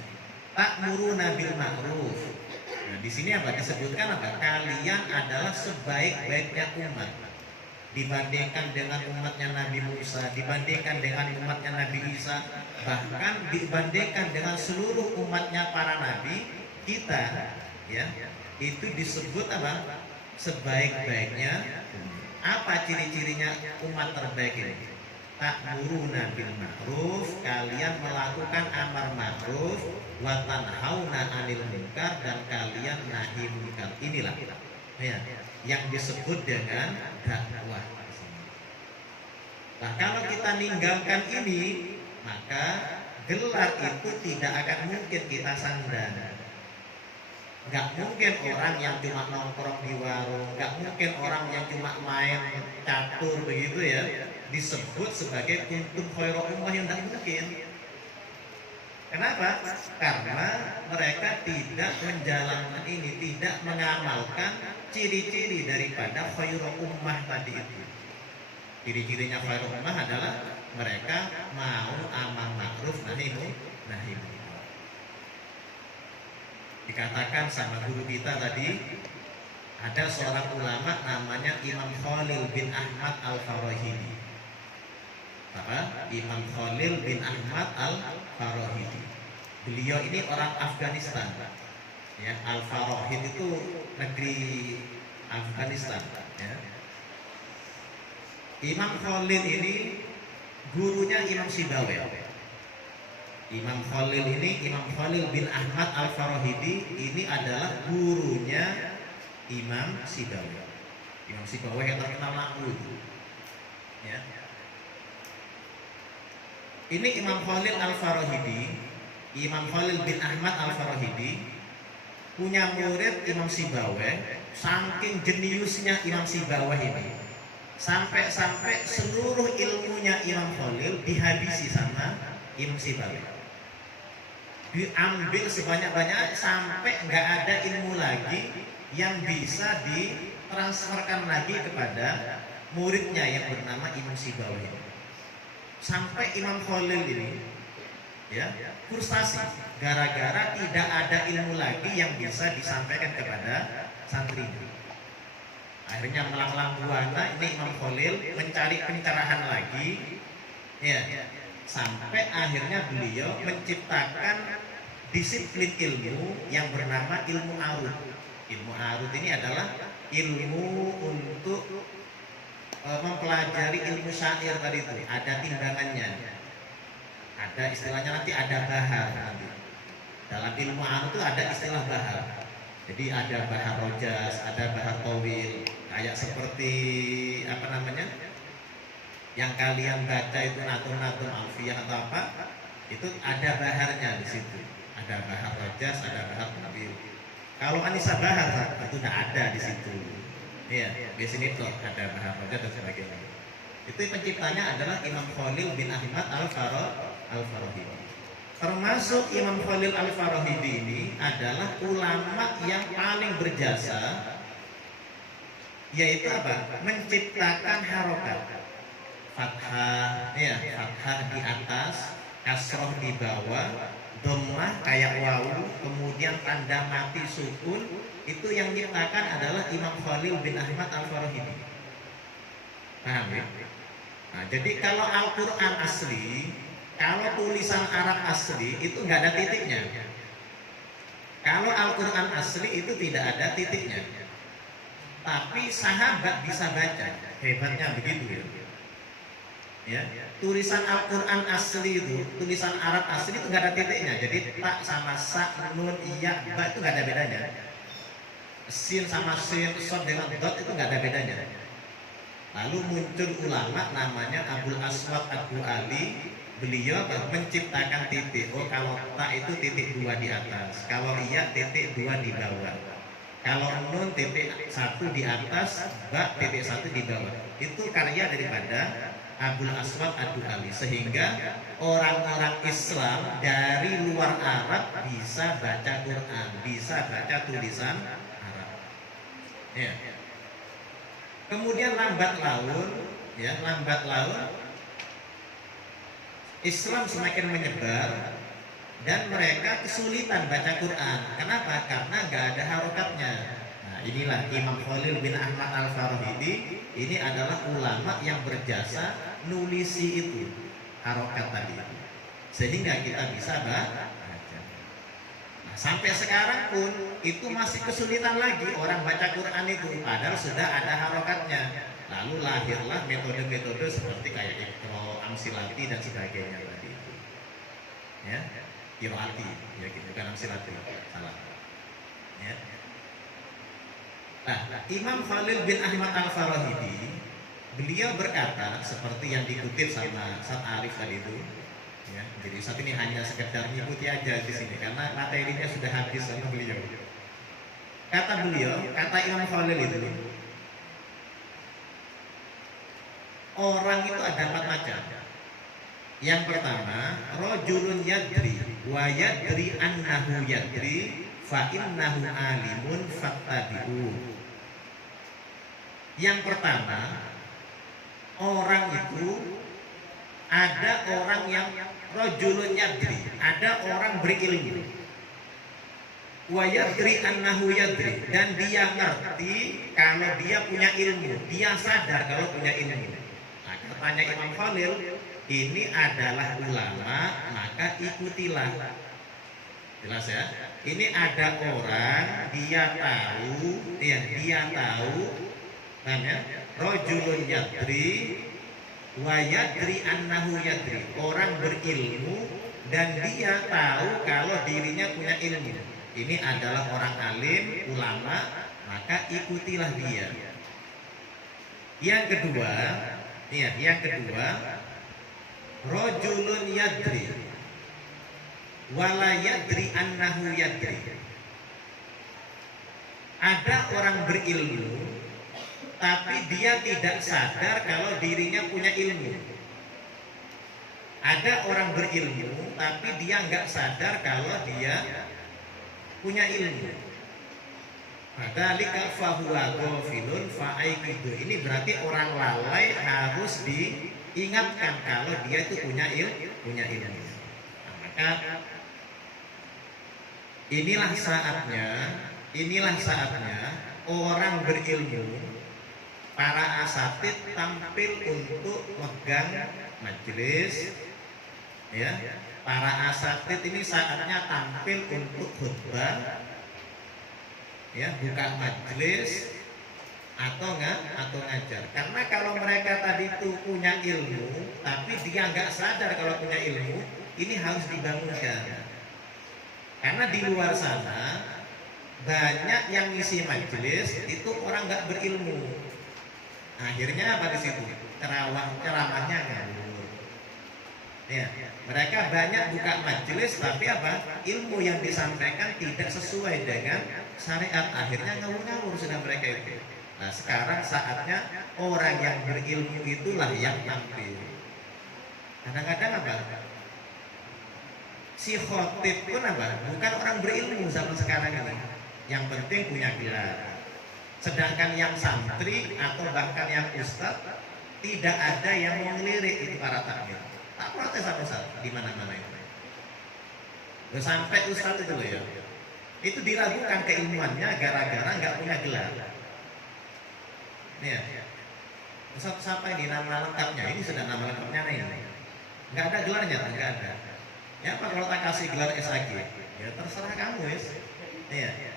Ta'muruna bil ma'ruf. Nah, di sini apa disebutkan apa? Kalian adalah sebaik-baiknya umat. Dibandingkan dengan umatnya Nabi Musa, dibandingkan dengan umatnya Nabi Isa, bahkan dibandingkan dengan seluruh umatnya para nabi, kita, ya, itu disebut apa? Sebaik-baiknya. Apa ciri-cirinya umat terbaik ini? Ta'muruna bil ma'ruf, kalian melakukan amar ma'ruf, wa tanhauna 'anil munkar, dan kalian nahi munkar. Inilah, ya, yang disebut dengan dakwah. Nah, kalau kita ninggalkan ini, maka gelar itu tidak akan mungkin kita sandang. Nggak mungkin orang yang cuma nongkrong di warung, nggak mungkin orang yang cuma main catur begitu ya disebut sebagai kuntum khairu ummah, yang nggak mungkin. Kenapa? Karena mereka tidak menjalankan ini, tidak mengamalkan ciri-ciri daripada khairu ummah tadi itu. Ciri-cirinya khairu ummah adalah mereka mau amar ma'ruf nahi munkar. Dikatakan sama guru kita tadi, ada seorang ulama namanya Imam Khalil bin Ahmad Al-Farahidi. Apa? Imam Khalil bin Ahmad Al-Farahidi. Beliau ini orang Afghanistan. Ya, Al-Farahid itu negeri Afghanistan. Ya. Imam Khalil ini gurunya Imam Sibawi. Imam Khalil ini, Imam Khalil bin Ahmad Al-Farahidi ini adalah gurunya Imam Sibawi. Imam Sibawi yang terkenal laku. Ya. Ini Imam Khalil Al-Farahidi, Imam Khalil bin Ahmad Al-Farahidi punya murid Imam Sibawi. Saking jeniusnya Imam Sibawi ini, sampai seluruh ilmunya Imam Khalil dihabisi sama Imam Sibawi. Diambil sebanyak-banyak sampai nggak ada ilmu lagi yang bisa ditransferkan lagi kepada muridnya yang bernama Imam Sibawi. Sampai Imam Khalil ini, ya, frustasi gara-gara tidak ada ilmu lagi yang bisa disampaikan kepada santrinya. Akhirnya melanglang buana ini Imam Khalil mencari pencerahan lagi, ya, sampai akhirnya beliau menciptakan disiplin ilmu yang bernama ilmu arud. Ilmu arud ini adalah ilmu untuk mempelajari ilmu syair tadi itu. Ada timbangannya, ada istilahnya, nanti ada bahar nanti. Dalam ilmu arud itu ada istilah bahar. Jadi ada bahar rojas, ada bahar tawil, kayak seperti apa namanya yang kalian baca itu natum-natum alfiyah atau apa, itu ada baharnya di situ. Ada bahar rojas, ada bahar tawil. Kalau Anissa bahar itu tidak ada di situ. Iya, di sini tuh ada bahar rojas dan sebagainya. Itu penciptanya adalah Imam Khalil bin Ahmad Al-Farahidi. Termasuk Imam Khalil Al-Farahidi ini adalah ulama yang paling berjasa, yaitu apa? Menciptakan harokat. Fathah, ya, fathah di atas, kasroh di bawah, dhammah kayak wawu, kemudian tanda mati sukun. Itu yang diciptakan adalah Imam Khalil bin Ahmad Al-Farahidi. Paham ya? Nah, jadi kalau Al-Quran asli, kalau tulisan Arab asli itu nggak ada titiknya. Kalau Al-Quran asli itu tidak ada titiknya. Tapi sahabat bisa baca. Hebatnya begitu ya. Ya, tulisan Al-Quran asli itu, tulisan Arab asli itu nggak ada titiknya. Jadi tak sama sa, nun, iya, ba itu nggak ada bedanya. Sin sama sin, sod dengan dot itu nggak ada bedanya. Lalu muncul ulama namanya Abul Aswad Abu Ali. Beliau menciptakan titik. Oh, kalau tak itu titik 2 di atas, kalau iya titik 2 di bawah, kalau nun titik 1 di atas, ba titik 1 di bawah. Itu karya daripada Abul Aswad Ad-Du'ali, sehingga orang-orang Islam dari luar Arab bisa baca Quran, bisa baca tulisan Arab. Ya. Kemudian lambat laun Islam semakin menyebar dan mereka kesulitan baca Quran. Kenapa? Karena nggak ada harokatnya. Nah, inilah Imam Khalil bin Ahmad Al-Farahidi. Ini adalah ulama yang berjasa nulisi itu harokat tadi, sehingga kita bisa baca. Nah, sampai sekarang pun itu masih kesulitan lagi orang baca Quran itu, padahal sudah ada harokatnya. Lalu lahirlah metode-metode seperti kayak Iqra, Amsilati dan sebagainya tadi itu. Ya, Qiraati, ya gitu, bukan Amsilati, salah. Ya. Nah, Imam Khalil bin Ahmad Al-Farahidi, beliau berkata seperti yang dikutip sama Ustaz Arif tadi itu. Ya, jadi saat ini hanya sekedar mengikuti aja di sini karena materinya sudah habis sama beliau. Kata Imam Khalil itu, orang itu ada 4 macam. Yang pertama, rajulun yadri wa yadri annahu yadri fa innahu alimun fattabi'u. Yang pertama, orang itu ada orang yang rajulun yadri, ada orang berilmu. Wa yadri annahu yadri, dan dia ngerti kalau dia punya ilmu, dia sadar kalau punya ilmu. Nah, katanya Imam Khalil, ini adalah ulama, maka ikutilah. Jelas ya? Ini ada orang dia tahu namanya rajulun yadri wa yadri annahu yadri, orang berilmu dan dia tahu kalau dirinya punya ilmu. Ini adalah orang alim, ulama, maka ikutilah dia. Yang kedua, rajulun yadri wala yadri annahu yadri. Ada orang berilmu tapi dia tidak sadar kalau dirinya punya ilmu. Ada orang berilmu tapi dia nggak sadar kalau dia punya ilmu. Padahal fahuwa ghafilun fa'aiqidu. Ini berarti orang lalai harus diingatkan kalau dia itu punya ilmu. Nah, maka inilah saatnya orang berilmu, para asatid tampil untuk megang majelis, ya. Para asatid ini saatnya tampil untuk khutbah, ya, buka majelis atau ngajar. Karena kalau mereka tadi itu punya ilmu, tapi dia nggak sadar kalau punya ilmu, ini harus dibangunkan. Karena di luar sana banyak yang ngisi majelis itu orang nggak berilmu. Akhirnya apa di situ? Ceramahnya ngawur. Ya, mereka banyak buka majelis tapi apa? Ilmu yang disampaikan tidak sesuai dengan syariat. Akhirnya ngawur-ngawur sudah mereka itu. Nah, sekarang saatnya orang yang berilmu itulah yang tampil. Kadang-kadang apa? Si khotib pun apa? Bukan orang berilmu zaman sekarang ini. Yang penting punya gelar. Sedangkan yang santri atau bahkan yang ustadz tidak ada yang mau ngelirik itu para takmir. Tak protes apa di mana-mana itu. Sampai ustadz itu loh ya. Itu diragukan keilmuannya gara-gara nggak punya gelar. Nih ya. Ustadz siapa ini nama lengkapnya? Ini sudah nama lengkapnya nih. Nggak ada gelarnya, nggak ada. Ya apa kalau tak kasih gelar SAG? Ya terserah kamu wis. Iya.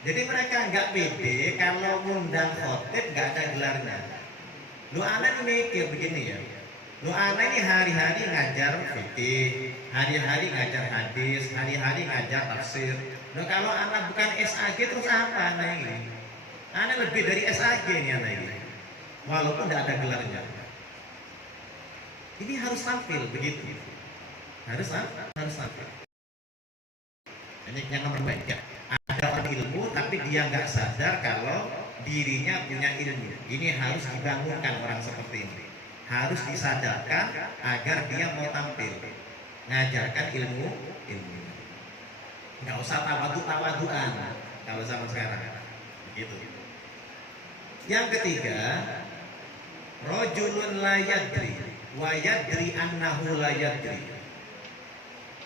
Jadi mereka nggak pede kalau ngundang khotib nggak ada gelarnya. Lu aneh mikir begini ya. Lu aneh ini hari-hari ngajar fikih, hari-hari ngajar hadis, hari-hari ngajar tafsir. Lu kalau anak bukan SAG terus apa anak ini? Anak lebih dari SAG nih anak ini. Walaupun nggak ada gelarnya. Ini harus tampil begitu. Harus tampil. Ini yang nomor baik ya. Ada orang ilmu tapi dia nggak sadar kalau dirinya punya ilmu. Ini harus dibangunkan orang seperti ini. harus disadarkan agar dia mau tampil ngajarkan ilmu. Nggak usah tawadhu-tawadhuan kalau zaman sekarang begitu. Yang ketiga, rajulun la yadri wa yadri annahu la yadri,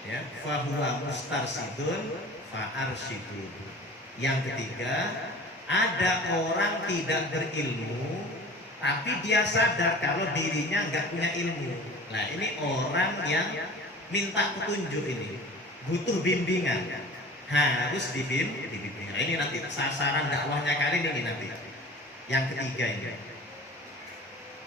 ya, fahuwa mustarsidun fa arsidu. Yang ketiga, ada orang tidak berilmu tapi dia sadar kalau dirinya nggak punya ilmu. Nah, ini orang yang minta petunjuk, ini butuh bimbingan, harus dibimbing. Nah, ini nanti sasaran dakwahnya kali ini nanti. Yang ketiga ini,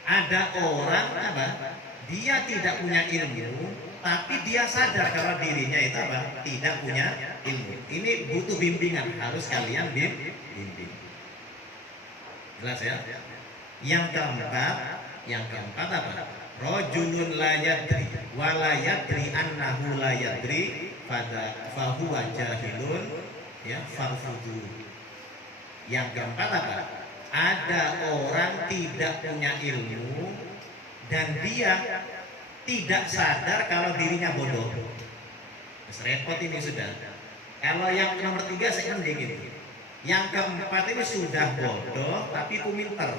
ada orang apa? Dia tidak punya ilmu, tapi dia sadar kalau dirinya itu apa? Tidak punya ilmu. Ini butuh bimbingan, harus kalian bimbing. Jelas ya? Yang keempat apa? Rajulun la yadri wa la yadri annahu la yadri fahuwa jahilun, ya, farfudu. Yang keempat apa? Ada orang tidak punya ilmu dan dia tidak sadar kalau dirinya bodoh. Repot ini sudah. Kalau yang nomor 3 saya mending gitu. Yang keempat ini sudah bodoh tapi kuminter.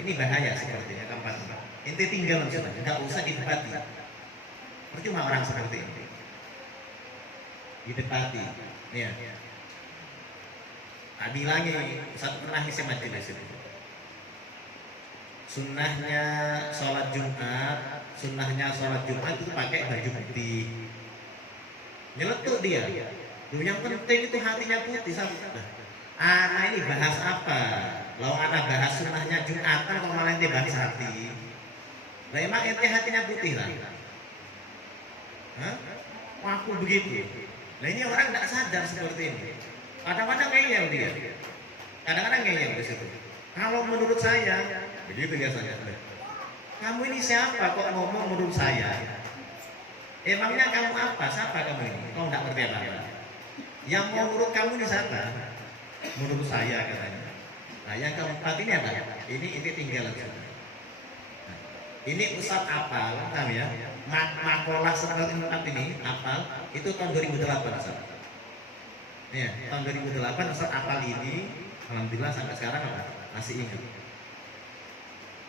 Ini bahaya sepertinya keempat. Inti tinggal sudah, nggak usah didebati. Percuma orang seperti ini didebati. Ya. Tak bilangi Ustaz pernah ngisi majelis itu. Sunnahnya sholat Jumat itu pakai baju putih. Nyeletuk dia. Yang penting itu hatinya putih. Anak ini bahas apa? Lalu anak bahas sunnahnya Jumatan kalau malah ente bahas hati. Lah emang ente hatinya putih lah. Hah? Aku begitu. Nah ini orang tidak sadar seperti ini. Kadang-kadang ngeyel dia. Kadang-kadang ngeyel di situ. Kalau menurut saya, begitu biasanya. Kamu ini siapa kok ngomong menurut saya? Emangnya kamu apa? Siapa kamu ini? Kau tidak ngerti apa-apa. Yang mau menurut kamu ini siapa? Menurut saya katanya. Nah yang keempat ini apa? Ini tinggal aja. Nah, ini Ustaz apal, tahu ya? Makalah seperti ini apal itu tahun 2008 Ustaz. Ya, tahun 2008 Ustaz apal ini, alhamdulillah sampai sekarang apa? Masih ingat.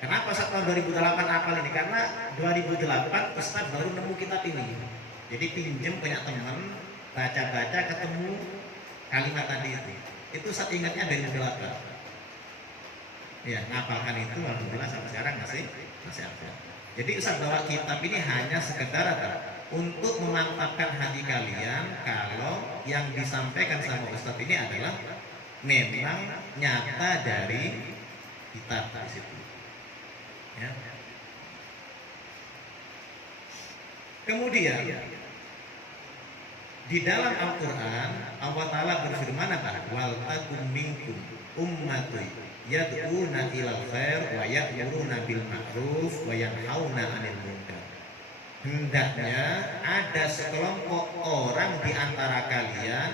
Kenapa Ustaz tahun 2008 apal ini? Karena 2008 Ustaz baru nemu kitab ini. Jadi pinjem punya teman, baca-baca ketemu kalimat tadi itu. Itu Ustaz ingatnya dari 2008. Ya, ngapalkan itu alhamdulillah sampai sekarang masih ada. Jadi Ustaz bawa kitab ini hanya sekedar apa? Untuk memantapkan hati kalian kalau yang disampaikan sama Ustaz ini adalah memang nyata dari kitab di situ. Ya. Kemudian di dalam Al-Quran Allah Ta'ala berfirman apa? Wal takum minkum ummatun yad'una ilal khair wa ya'muruna bil ma'ruf wa yanhauna 'anil munkar. Hendaknya ada sekelompok orang di antara kalian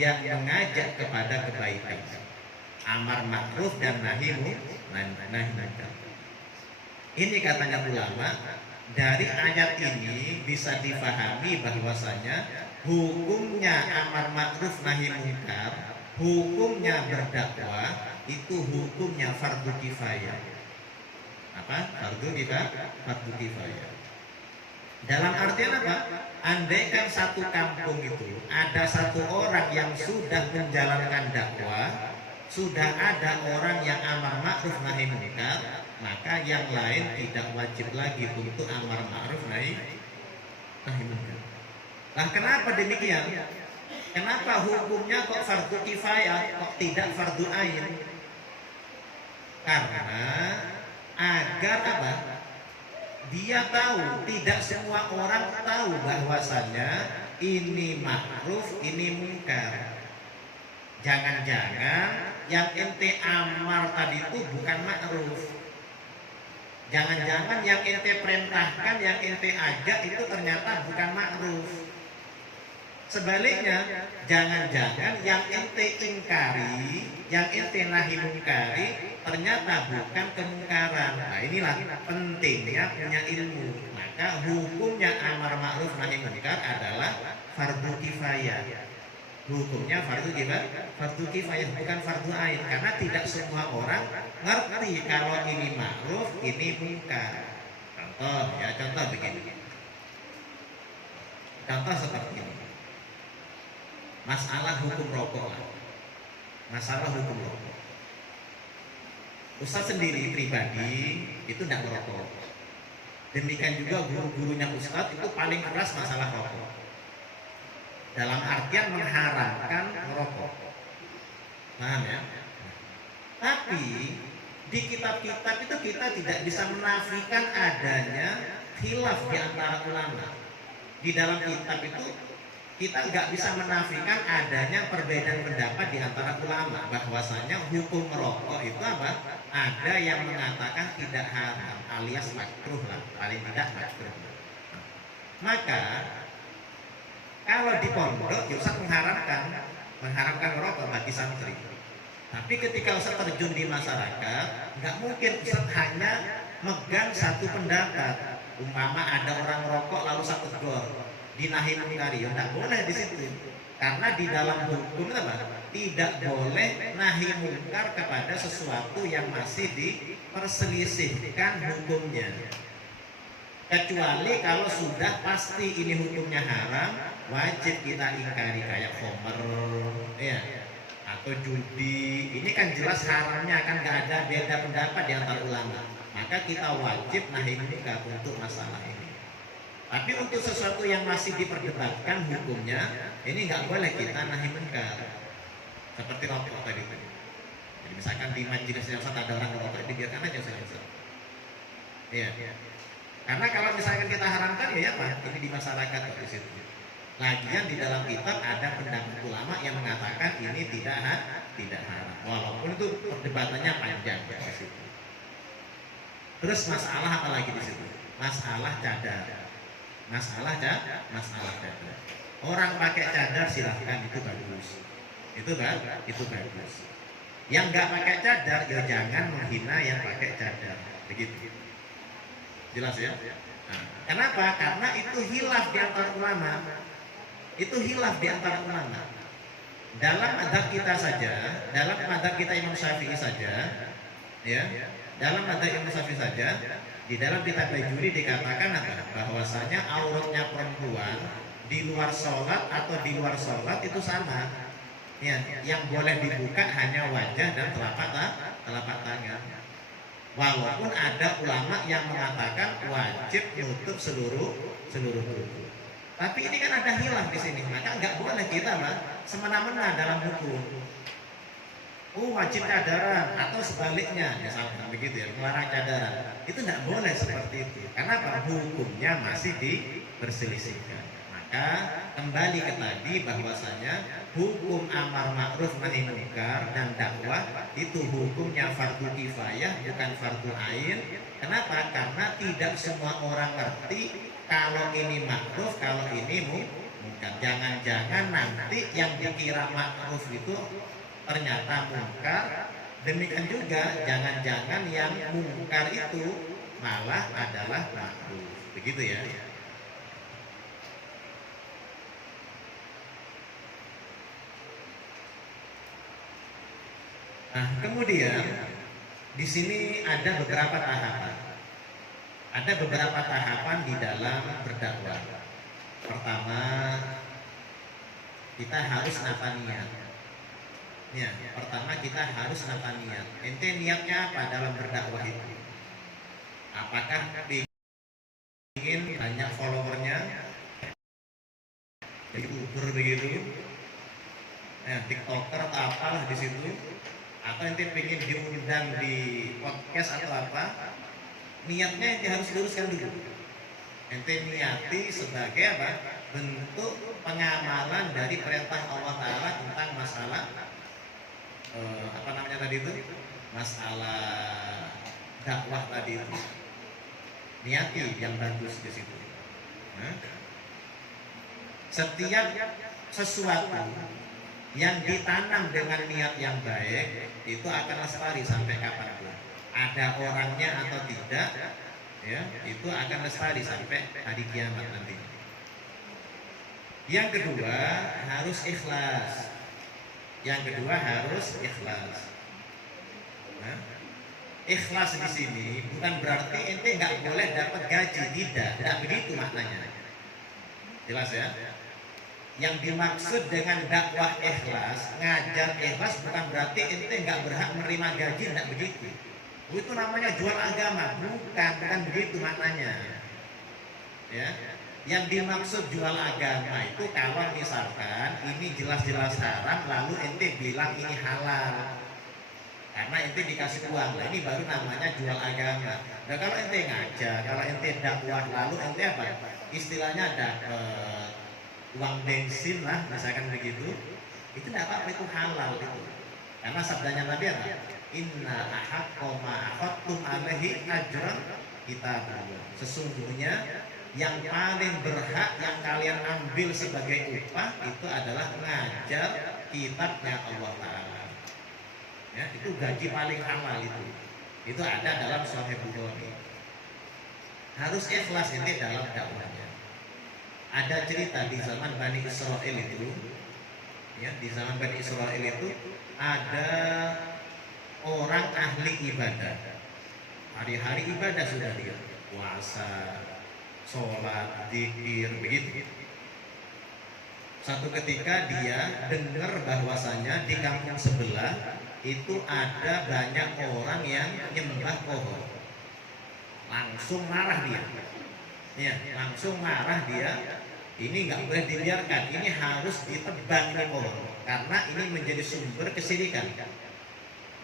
yang mengajak kepada kebaikan, amar ma'ruf dan nahi munkar. Ini katanya ulama, dari ayat ini bisa difahami bahwasanya hukumnya amar ma'ruf nahi munkar, hukumnya berdakwah itu hukumnya fardu kifayah. Apa? Fardu kifayah. Dalam artian apa? Andaikan satu kampung itu ada satu orang yang sudah menjalankan dakwah, sudah ada orang yang amar ma'ruf nahi munkar, maka yang lain tidak wajib lagi untuk amar ma'ruf nahi munkar. Nah, kenapa demikian? Kenapa hukumnya kok fardu kifayah, kok tidak fardu ain? Karena agar apa? Dia tahu, tidak semua orang tahu bahwasanya ini ma'ruf, ini munkar. Jangan-jangan yang ente amar tadi itu bukan ma'ruf. Jangan-jangan yang ente perintahkan, yang ente ajak itu ternyata bukan ma'ruf. Sebaliknya, jangan-jangan yang ente ingkari, yang ente nahi mungkari ternyata bukan kemungkaran. Nah, inilah pentingnya punya ilmu. Maka hukumnya amar ma'ruf nahi munkar adalah fardu kifayah. Hukumnya fardu kifayah, bukan fardu ain, karena tidak semua orang ngerti kalau ini ma'ruf, ini munkar. Contoh begini. Contoh seperti ini. Masalah hukum rokok. Masalah hukum rokok. Ustaz sendiri pribadi itu tidak merokok. Demikian juga guru-gurunya Ustaz itu paling keras masalah rokok. Dalam artian mengharamkan merokok. Paham ya? Tapi di kitab-kitab itu kita tidak bisa menafikan adanya khilaf di antara ulama. Di dalam kitab itu kita nggak bisa menafikan adanya perbedaan pendapat di antara ulama, bahwasanya hukum merokok itu apa? Ada yang mengatakan tidak haram alias makruh lah, paling tidak makruh. Maka kalau di pondok Ustaz mengharamkan merokok bagi santri. Tapi ketika Ustaz terjun di masyarakat, nggak mungkin Ustaz hanya megang satu pendapat. Umpama ada orang merokok lalu satu tegur dinahi mungkari, ya tidak boleh di situ, karena di dalam hukum apa? Tidak boleh nahi mungkar kepada sesuatu yang masih diperselisihkan hukumnya, kecuali kalau sudah pasti ini hukumnya haram, wajib kita ingkari, kayak homer ya, atau judi. Ini kan jelas haramnya, kan nggak ada beda pendapat di antara ulama, maka kita wajib nahi mungkar untuk masalah ini. Tapi untuk sesuatu yang masih diperdebatkan hukumnya, ini nggak boleh kita nahi munkar. Seperti rokok tadi. Jadi misalkan di majelis yang ada orang merokok, dibiarkan aja selesai. Iya. Karena kalau misalkan kita haramkan, ya apa? Ini di masyarakat di situ. Lagian di dalam kitab ada pendapat ulama yang mengatakan ini tidak haram. Walaupun itu perdebatannya panjang di situ. Terus masalah apa lagi di situ? Masalah cadar. Masalah cadar. Orang pakai cadar silahkan, itu bagus. Itu bagus. Yang nggak pakai cadar, ya jangan menghina yang pakai cadar. Begitu. Jelas ya? Nah, kenapa? Karena itu hilaf di antara ulama. Itu hilaf di antara ulama. Dalam mazhab kita saja, dalam mazhab kita Imam Syafi'i saja, ya. Dalam mazhab Imam Syafi'i saja, di dalam kitab Bajuri dikatakan apa? Bahwasanya auratnya perempuan di luar sholat atau di luar sholat itu sama. Ya, yang boleh dibuka hanya wajah dan telapak tangan. Walaupun ada ulama yang mengatakan wajib menutup seluruh tubuh. Tapi ini kan ada hilaf di sini, maka nggak boleh kita semena-mena dalam hukum. Wajib cadaran atau sebaliknya, misalnya begitu ya, melarang cadaran. Itu tidak boleh seperti itu. Karena apa? Hukumnya masih diperselisihkan. Maka kembali ke tadi bahwasanya hukum amar ma'ruf nahi munkar dan dakwah itu hukumnya fardu kifayah, bukan fardu ain. Kenapa? Karena tidak semua orang ngerti kalau ini ma'ruf, kalau ini munkar. Jangan-jangan nanti yang dikira ma'ruf itu ternyata munkar. Demikian juga jangan-jangan yang munkar itu malah adalah ma'ruf. Begitu ya. Nah, kemudian di sini ada beberapa tahapan. Ada beberapa tahapan di dalam berdakwah. Pertama, kita harus nata niat. Ya, pertama kita harus nata niat. Ente niatnya apa dalam berdakwah itu? Apakah ingin banyak followernya? YouTuber begitu? TikToker atau apalah di situ? Atau ente pengen diundang di podcast atau apa? Niatnya ente harus luruskan dulu. Ente niati sebagai apa? Bentuk pengamalan dari perintah Allah Ta'ala tentang masalah apa namanya tadi itu? Masalah dakwah tadi itu. Niati yang bagus di situ. Setiap sesuatu yang ditanam dengan niat yang baik itu akan lestari sampai kapanpun. Ada orangnya atau tidak, ya, itu akan lestari sampai hari kiamat nanti. Yang kedua harus ikhlas. Yang kedua harus ikhlas. Nah, ikhlas di sini bukan berarti ente nggak boleh dapat gaji, tidak begitu maknanya. Jelas ya? Yang dimaksud dengan dakwah ikhlas, ngajar ikhlas bukan berarti ente nggak berhak menerima gaji, tidak begitu. Itu namanya jual agama, bukan begitu maknanya. Ya, yang dimaksud jual agama itu kalau misalkan ini jelas-jelas haram, lalu ente bilang ini halal, karena ente dikasih uang, nah ini baru namanya jual agama. Nah kalau ente ngajar, kalau ente dakwah, lalu ente apa? Istilahnya dapat uang bensin lah, misalkan begitu, itu tidak apa-apa, itu halal itu. Karena sabdanya Nabi apa? Inna ahaqqa ma akhadtum alaihi ajran kitabullah. Sesungguhnya yang paling berhak yang kalian ambil sebagai upah itu adalah mengajar kitabnya Allah Ta'ala. Ya, itu gaji paling halal itu. Itu ada dalam Sahih Bukhari. Harus ikhlas ini dalam dakwahnya. Ada cerita di zaman Bani Israel itu, ya, di zaman Bani Israel itu ada orang ahli ibadah. Hari-hari ibadah sudah dia, puasa, sholat, zikir, begitu. Satu ketika dia dengar bahwasanya di kampung sebelah itu ada banyak orang yang nyembah pohon. Langsung marah dia. Ya, langsung marah dia. Ini nggak boleh dibiarkan, ini harus ditebang ini pohon, karena ini menjadi sumber kesyirikan.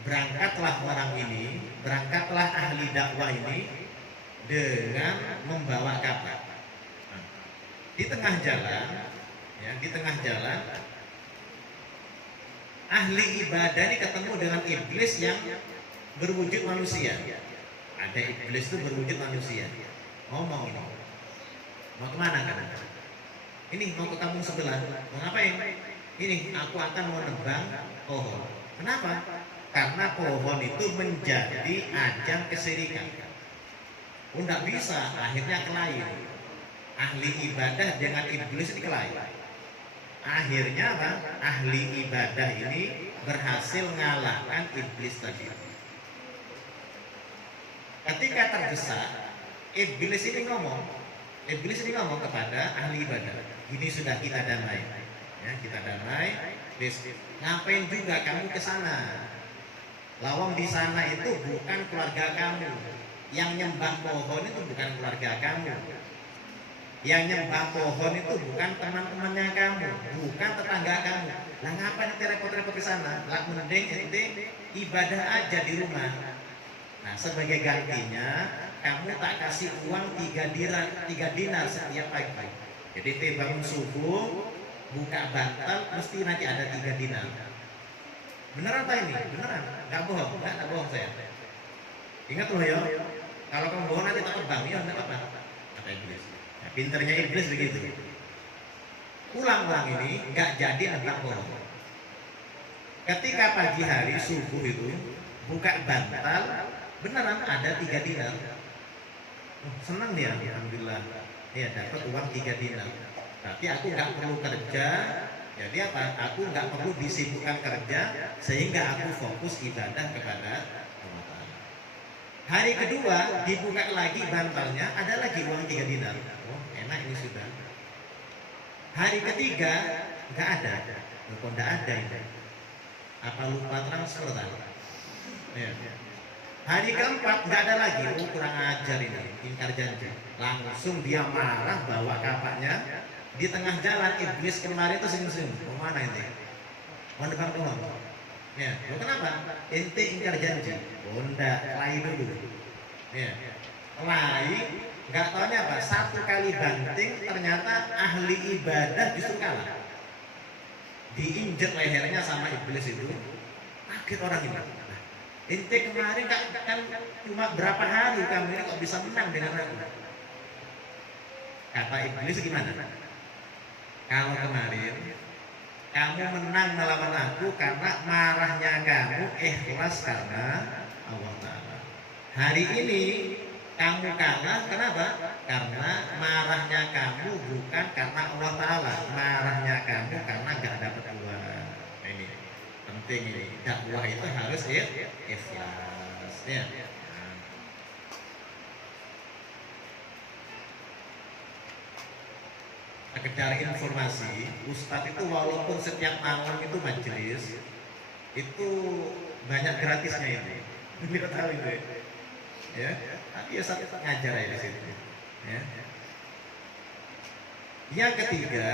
Berangkatlah orang ini, berangkatlah ahli dakwah ini dengan membawa kapak. Nah, di tengah jalan, ya, di tengah jalan, ahli ibadah ini ketemu dengan iblis yang berwujud manusia. Ada iblis itu berwujud manusia. Mau kemana kan? Ini mau ke kampung sebelah. Mau ngapain? Ini aku akan mau nebang pohon. Kenapa? Karena pohon itu menjadi ajang kesyirikan. Nggak bisa, akhirnya kelahi. Ahli ibadah dengan iblis ini kelahi. Akhirnya apa? Ahli ibadah ini berhasil mengalahkan iblis tadi. Ketika tergesa, iblis ini ngomong kepada ahli ibadah, ini sudah kita damai, ya, kita damai. Ngapain juga kamu ke sana? Lawang di sana itu bukan keluarga kamu. Yang nyembah pohon itu bukan keluarga kamu. Yang nyembah pohon itu bukan teman-temannya kamu, bukan tetangga kamu. Lah ngapain nanti repot-repot ke sana? Lah mending ente ibadah aja di rumah. Nah, sebagai gantinya kamu tak kasih uang 3 dinar setiap pagi. Jadi ente bangun subuh, buka bantal, mesti nanti ada 3 dinar. Beneran apa ini? Beneran? Gak bohong? Gak bohong saya. Ingat loh ya, kalau kamu bohong nanti tak tebang, ya enggak apa-apa. Kata iblis. Nah, pinternya iblis begitu. Ulang ini nggak jadi anak bohong. Ketika pagi hari subuh itu buka bantal, beneran ada 3 dinar. Senang dia, alhamdulillah. Ya dapat uang 3 dinar. Tapi aku nggak perlu kerja. Jadi apa? Aku nggak perlu disibukkan kerja sehingga aku fokus ibadah kepada Allah Ta'ala. Hari kedua dibuka lagi bantalnya, ada lagi uang 3 dinar. Oh enak ini sudah. Hari ketiga nggak ada. Kok nggak ada ini? Apa lupa transfer tadi? Ya. Hari keempat nggak ada lagi. Oh kurang ajar ini, ingkar janji. Langsung dia marah bawa kapaknya. Di tengah jalan iblis kemarin itu senyum-senyum. Mau mana ini? Mau nebang pohon? Ya, kenapa? Ente ingkar janji. Oh enggak, kelahi dulu. Ya, kelahi. Nggak taunya apa? 1 kali banting ternyata ahli ibadah justru kalah. Diinjek lehernya sama iblis itu. Kaget orang ini. Nah, ente kemarin kan cuma berapa hari kamu ini kok bisa menang dengan aku? Kata iblis gimana? Kalau kemarin Kamu menang melawan aku karena marahnya kamu ikhlas karena Allah Ta'ala. Hari ini kamu kalah, kenapa? Karena marahnya kamu bukan karena Allah Ta'ala. Marahnya kamu karena gak dapat uang. Ini penting ini. Dakwah itu harus ikhlas ya. Sekedar informasi, Ustadz itu walaupun setiap malam itu majelis, itu banyak gratisnya itu. Tidak tahu itu ya. Tapi ya Ustadz ngajar ya di situ. Ya. Yang ketiga,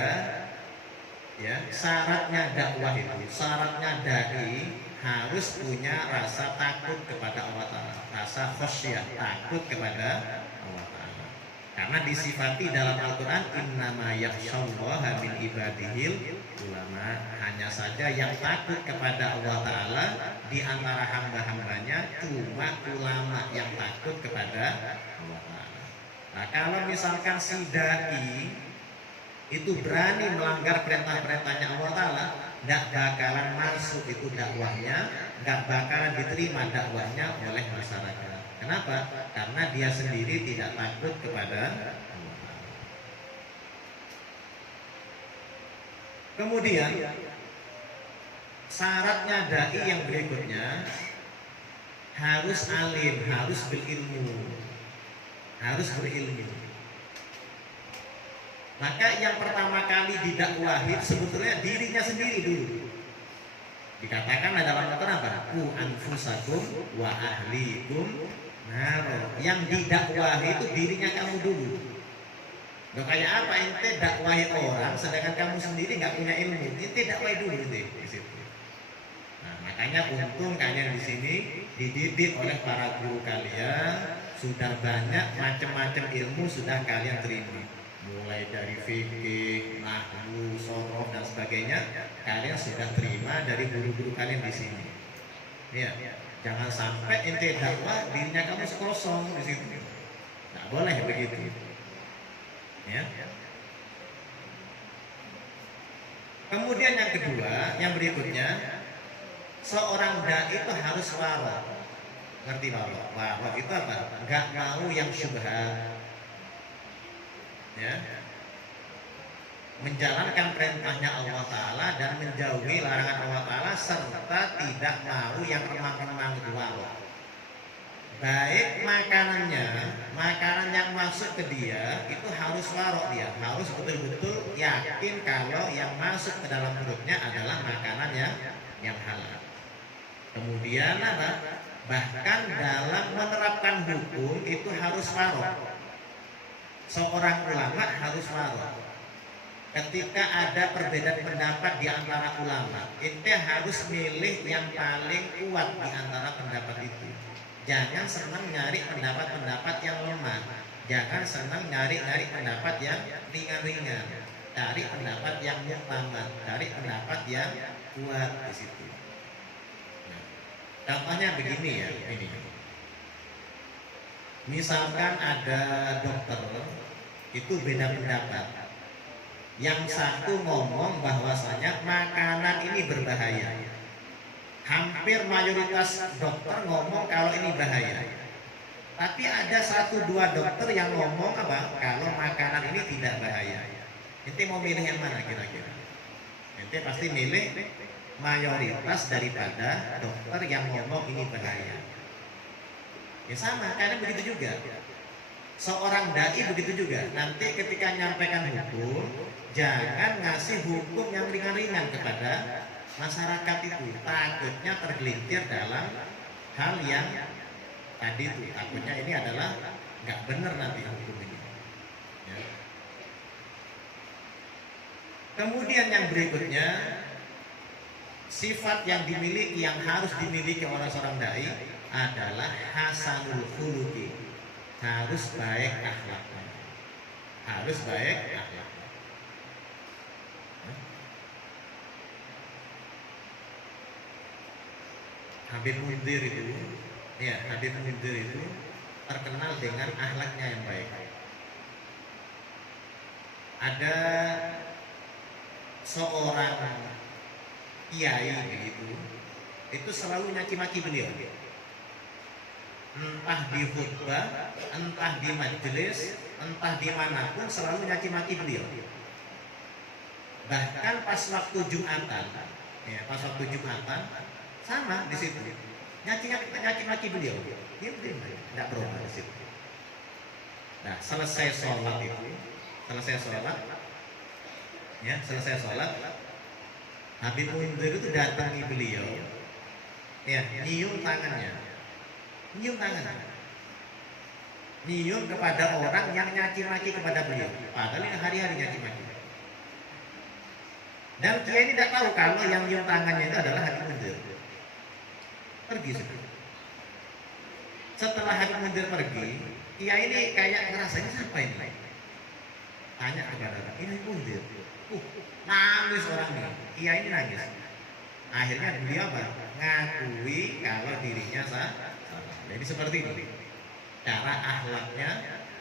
ya syaratnya dakwah itu, syaratnya dai harus punya rasa takut kepada Allah Ta'ala, rasa khasyah, takut kepada Allah Ta'ala. Karena disifati dalam Al-Quran, innama yakhsyallaha min ibadihil ulama. Hanya saja yang takut kepada Allah Ta'ala di antara hamba-hambanya cuma ulama yang takut kepada Allah Ta'ala. Nah kalau misalkan si dai itu berani melanggar perintah-perintahnya Allah Ta'ala, tidak bakalan masuk itu dakwahnya, tidak bakalan diterima dakwahnya oleh masyarakat. Kenapa? Karena dia sendiri tidak takut kepada Allah. Kemudian syaratnya dai yang berikutnya harus alim, harus berilmu, harus berilmu. Maka yang pertama kali didakwahi sebetulnya dirinya sendiri dulu. Dikatakan dalam Al-Quran apa? Ku anfusakum wa ahlikum naro. Yang didakwahi itu dirinya kamu dulu. Gak kayak apa ente dakwahi orang sedangkan kamu sendiri nggak punya ilmu. Ente dakwahi dulu ente di situ. Nah, makanya untung kalian di sini dididik oleh para guru kalian, sudah banyak macam-macam ilmu sudah kalian terima. Mulai dari fikih, nahwu, sorof dan sebagainya, kalian sudah terima dari guru-guru kalian di sini. Ya, jangan sampai ente dakwah dirinya kamu sekosong di situ. Nggak boleh begitu. Ya. Kemudian yang kedua, yang berikutnya, seorang dai itu harus waro. Ngerti waro? Waro itu apa? Nggak mau yang syubhat. Ya, menjalankan perintahnya Allah Ta'ala dan menjauhi larangan Allah Ta'ala serta tidak mau yang remang-remang dua. Baik makanannya, makanan yang masuk ke dia itu harus warok, dia harus betul-betul yakin kalau yang masuk ke dalam perutnya adalah makanan yang halal. Kemudian apa? Bahkan dalam menerapkan hukum itu harus warok. Seorang ulama harus waro. Ketika ada perbedaan pendapat di antara ulama, ente harus milih yang paling kuat di antara pendapat itu. Jangan senang nyari pendapat-pendapat yang lemah. Jangan senang nyari pendapat yang ringan-ringan. Cari pendapat yang muktamad, cari pendapat yang kuat di situ. Nah, contohnya begini ya, ini. Misalkan ada dokter itu beda pendapat. Yang satu ngomong bahwasanya makanan ini berbahaya. Hampir mayoritas dokter ngomong kalau ini bahaya. Tapi ada 1-2 dokter yang ngomong apa? Kalau makanan ini tidak bahaya. Ente mau milih yang mana kira-kira? Ente pasti milih mayoritas daripada dokter yang ngomong ini bahaya. Ya sama, karena begitu juga. Seorang dai begitu juga. Nanti ketika nyampaikan hukum, jangan ngasih hukum yang ringan-ringan kepada masyarakat itu. Takutnya tergelincir dalam hal yang tadi itu. Takutnya ini adalah nggak benar nanti hukum ini. Ya. Kemudian yang berikutnya, sifat yang dimiliki, yang harus dimiliki oleh seorang dai adalah hasanul khuluqi, harus baik akhlaknya, harus baik akhlaknya. Habib Munzir itu, ya Habib Munzir itu terkenal dengan akhlaknya yang baik. Ada seorang kiai begitu, itu selalu nyaci maki beliau. Entah di khutbah, entah di majelis, entah dimanapun selalu nyaci maki beliau. Bahkan pas waktu Jumatan, ya, pas waktu Jumatan sama di situ nyaci maki beliau. Dia tidak berubah di situ. Nah, selesai sholat, ya, selesai sholat, Habib Munzir itu datangi beliau, ya, nyium tangannya, nyium kepada orang yang nyaci maki kepada beliau, padahal ini hari-hari nyaci maki. Dan kiai ini tidak tahu kalau yang nyium tangannya itu adalah Habib Munzir. Pergi sudah. Setelah Habib Munzir pergi, kiai ini kayak ngerasa ini siapa ini? Tanya kepada orang, ini Munzir. Nangis orang ini, kiai ini nangis. Akhirnya beliau apa? Ngakui kalau dirinya salah. Jadi seperti ini cara akhlaknya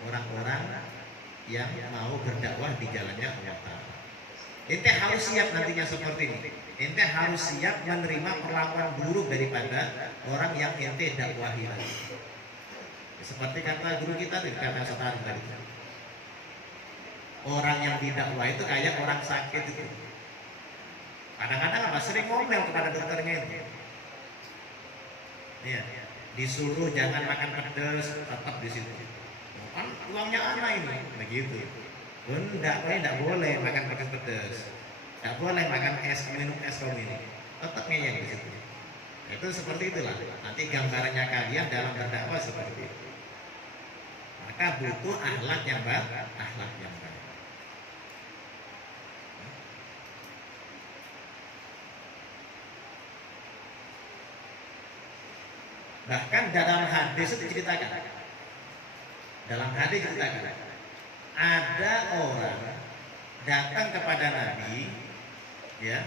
orang-orang yang mau berdakwah di jalannya Allah Ta'ala. Ente harus siap nantinya seperti ini. Ente harus siap menerima perlakuan buruk daripada orang yang ente dakwahi tadi. Seperti kata guru kita tadi, kata Ustaz tadi. Orang yang didakwa itu kayak orang sakit itu. Kadang-kadang apa? Sering ngomel kepada dokternya itu. Iya, disuruh jangan makan pedas, tetap di situ. Kan uangnya anak ini, begitu. Tidak boleh makan pedas, tidak boleh makan minum es krom ini. Tetap ngeyel di situ. Itu seperti itulah. Nanti gambarannya kalian dalam berdakwah seperti itu. Maka butuh akhlak yang baik, Bahkan dalam hadis itu diceritakan. Ada orang datang kepada Nabi, ya,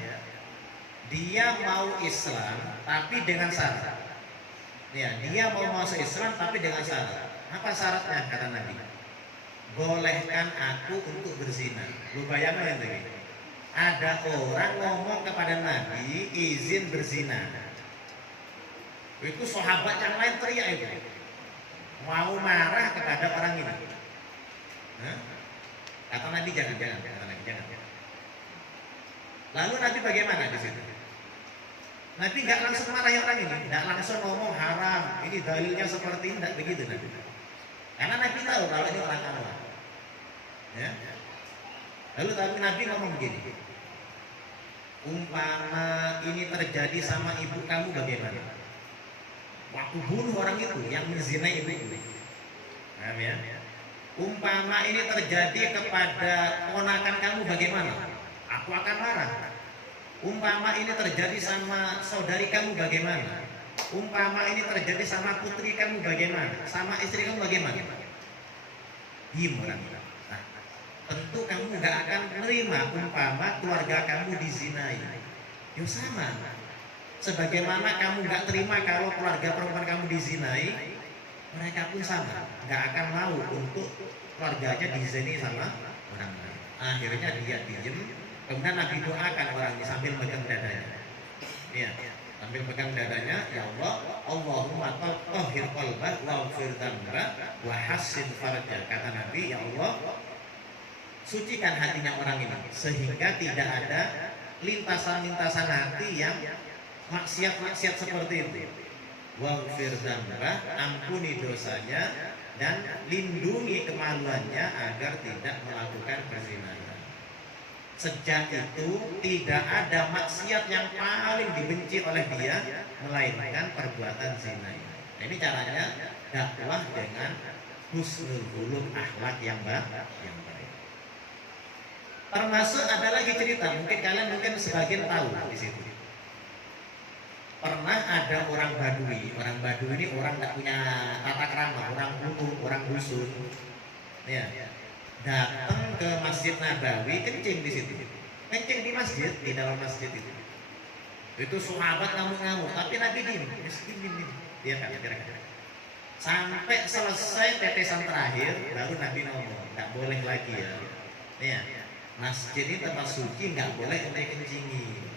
dia mau Islam tapi dengan syarat. Ya, dia mau masuk Islam tapi dengan syarat. Apa syaratnya? Kata Nabi, bolehkan aku untuk berzina. Lu bayangin ini. Ada orang ngomong kepada Nabi izin berzina. Itu sahabat yang lain teriak itu, mau marah kepada orang ini. Kata Nabi jangan. Lalu Nabi bagaimana di situ? Nabi nggak langsung marahi orang ini, nggak langsung ngomong haram, ini dalilnya seperti ini, nggak begitu Nabi. Karena Nabi tahu kalau ini orang awam. Ya. Lalu Nabi ngomong begini, umpama ini terjadi sama ibu kamu bagaimana? Waktu bunuh orang itu yang menzinai ibu. Paham ya? Umpama ini terjadi kepada ponakan kamu bagaimana? Aku akan marah. Umpama ini terjadi sama saudari kamu bagaimana? Umpama ini terjadi sama putri kamu bagaimana? Sama istri kamu bagaimana? Diam orang. Nah, tentu kamu gak akan menerima umpama keluarga kamu dizinai. Ya sama. Sebagaimana kamu gak terima kalau keluarga perempuan kamu dizinai, mereka pun sama, gak akan mau untuk keluarganya dizinai sama orang lain. Akhirnya dia diam. Kemudian Nabi doakan orang ini sambil pegang dadanya. Iya, sambil pegang dadanya, ya Allah, Allahumma tahhir qalbah waghfir dzamba wa hassin farja. Kata Nabi, ya Allah, sucikan hatinya orang ini sehingga tidak ada lintasan-lintasan hati yang maksiat seperti itu. Waghfir dzamba, ampuni dosanya dan lindungi kemaluannya agar tidak melakukan perzinahan. Sejak itu tidak ada maksiat yang paling dibenci oleh dia melainkan perbuatan zina. Nah, ini caranya dakwah dengan husnul khuluq, akhlak yang baik. Termasuk ada lagi cerita, mungkin kalian sebagian tahu di situ. Pernah ada orang Badui. Orang Badui ini orang tak punya tata krama, orang kuno, orang dusun. Ya, datang ke Masjid Nabawi, kencing di situ. Kencing di masjid, di dalam masjid itu. Itu sahabat ngamuk-ngamuk, tapi Nabi diam. Dia kan kira-kira. Sampai selesai tetesan terakhir, baru Nabi ngomong, nggak boleh lagi ya. Ya, masjid ini tempat suci, nggak boleh ente kencingi.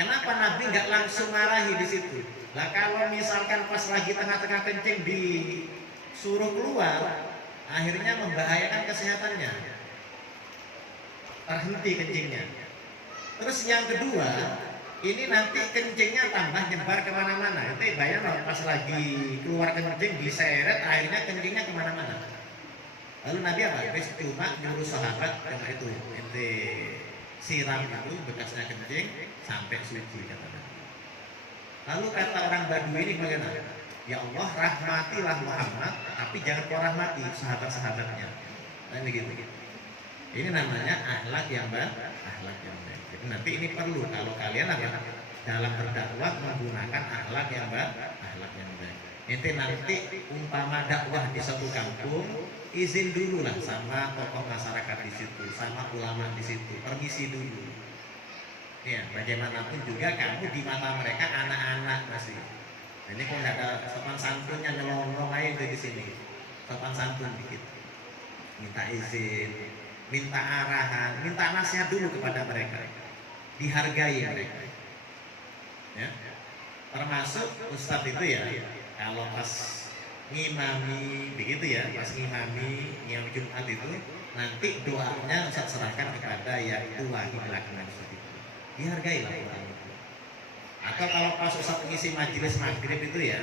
Kenapa Nabi nggak langsung marahi di situ? Lah kalau misalkan pas lagi tengah-tengah kencing disuruh keluar, akhirnya membahayakan kesehatannya. Terhenti kencingnya. Terus yang kedua, ini nanti kencingnya tambah nyebar kemana-mana. Itu bayang loh, pas lagi keluar kencing diseret, akhirnya kencingnya kemana-mana. Lalu Nabi apa? Wis cuma nyuruh sahabat cuma itu, ente siram itu bekasnya kencing sampai suci kata Nabi. Lalu kata orang Badui ini bagaimana? Ya Allah, rahmatilah Muhammad, tapi jangan kau rahmati sahabat-sahabatnya. Nah begitu. Ini namanya akhlak yang baik, akhlak yang baik. Jadi nanti ini perlu kalau kalian dalam berdakwah menggunakan akhlak yang baik, akhlak yang baik. Nanti umpama dakwah di satu kampung, izin dulu lah sama tokoh masyarakat di situ, sama ulama di situ, permisi dulu. Ya, bagaimanapun juga kamu di mata mereka anak-anak masih. Ini kok nggak ada sopan santunnya, nyelonong aja di sini, sopan santun dikit. Minta izin, minta arahan, minta nasihat dulu kepada mereka, dihargai mereka. Ya, termasuk ustadz itu ya. Kalau pas ngimami begitu ya, pas ngimami yang Jumat itu nanti doanya Ustaz serahkan kepada yang tua di belakang Ustaz itu. Dihargailah orang itu. Atau kalau pas Ustaz mengisi majelis maghrib itu ya,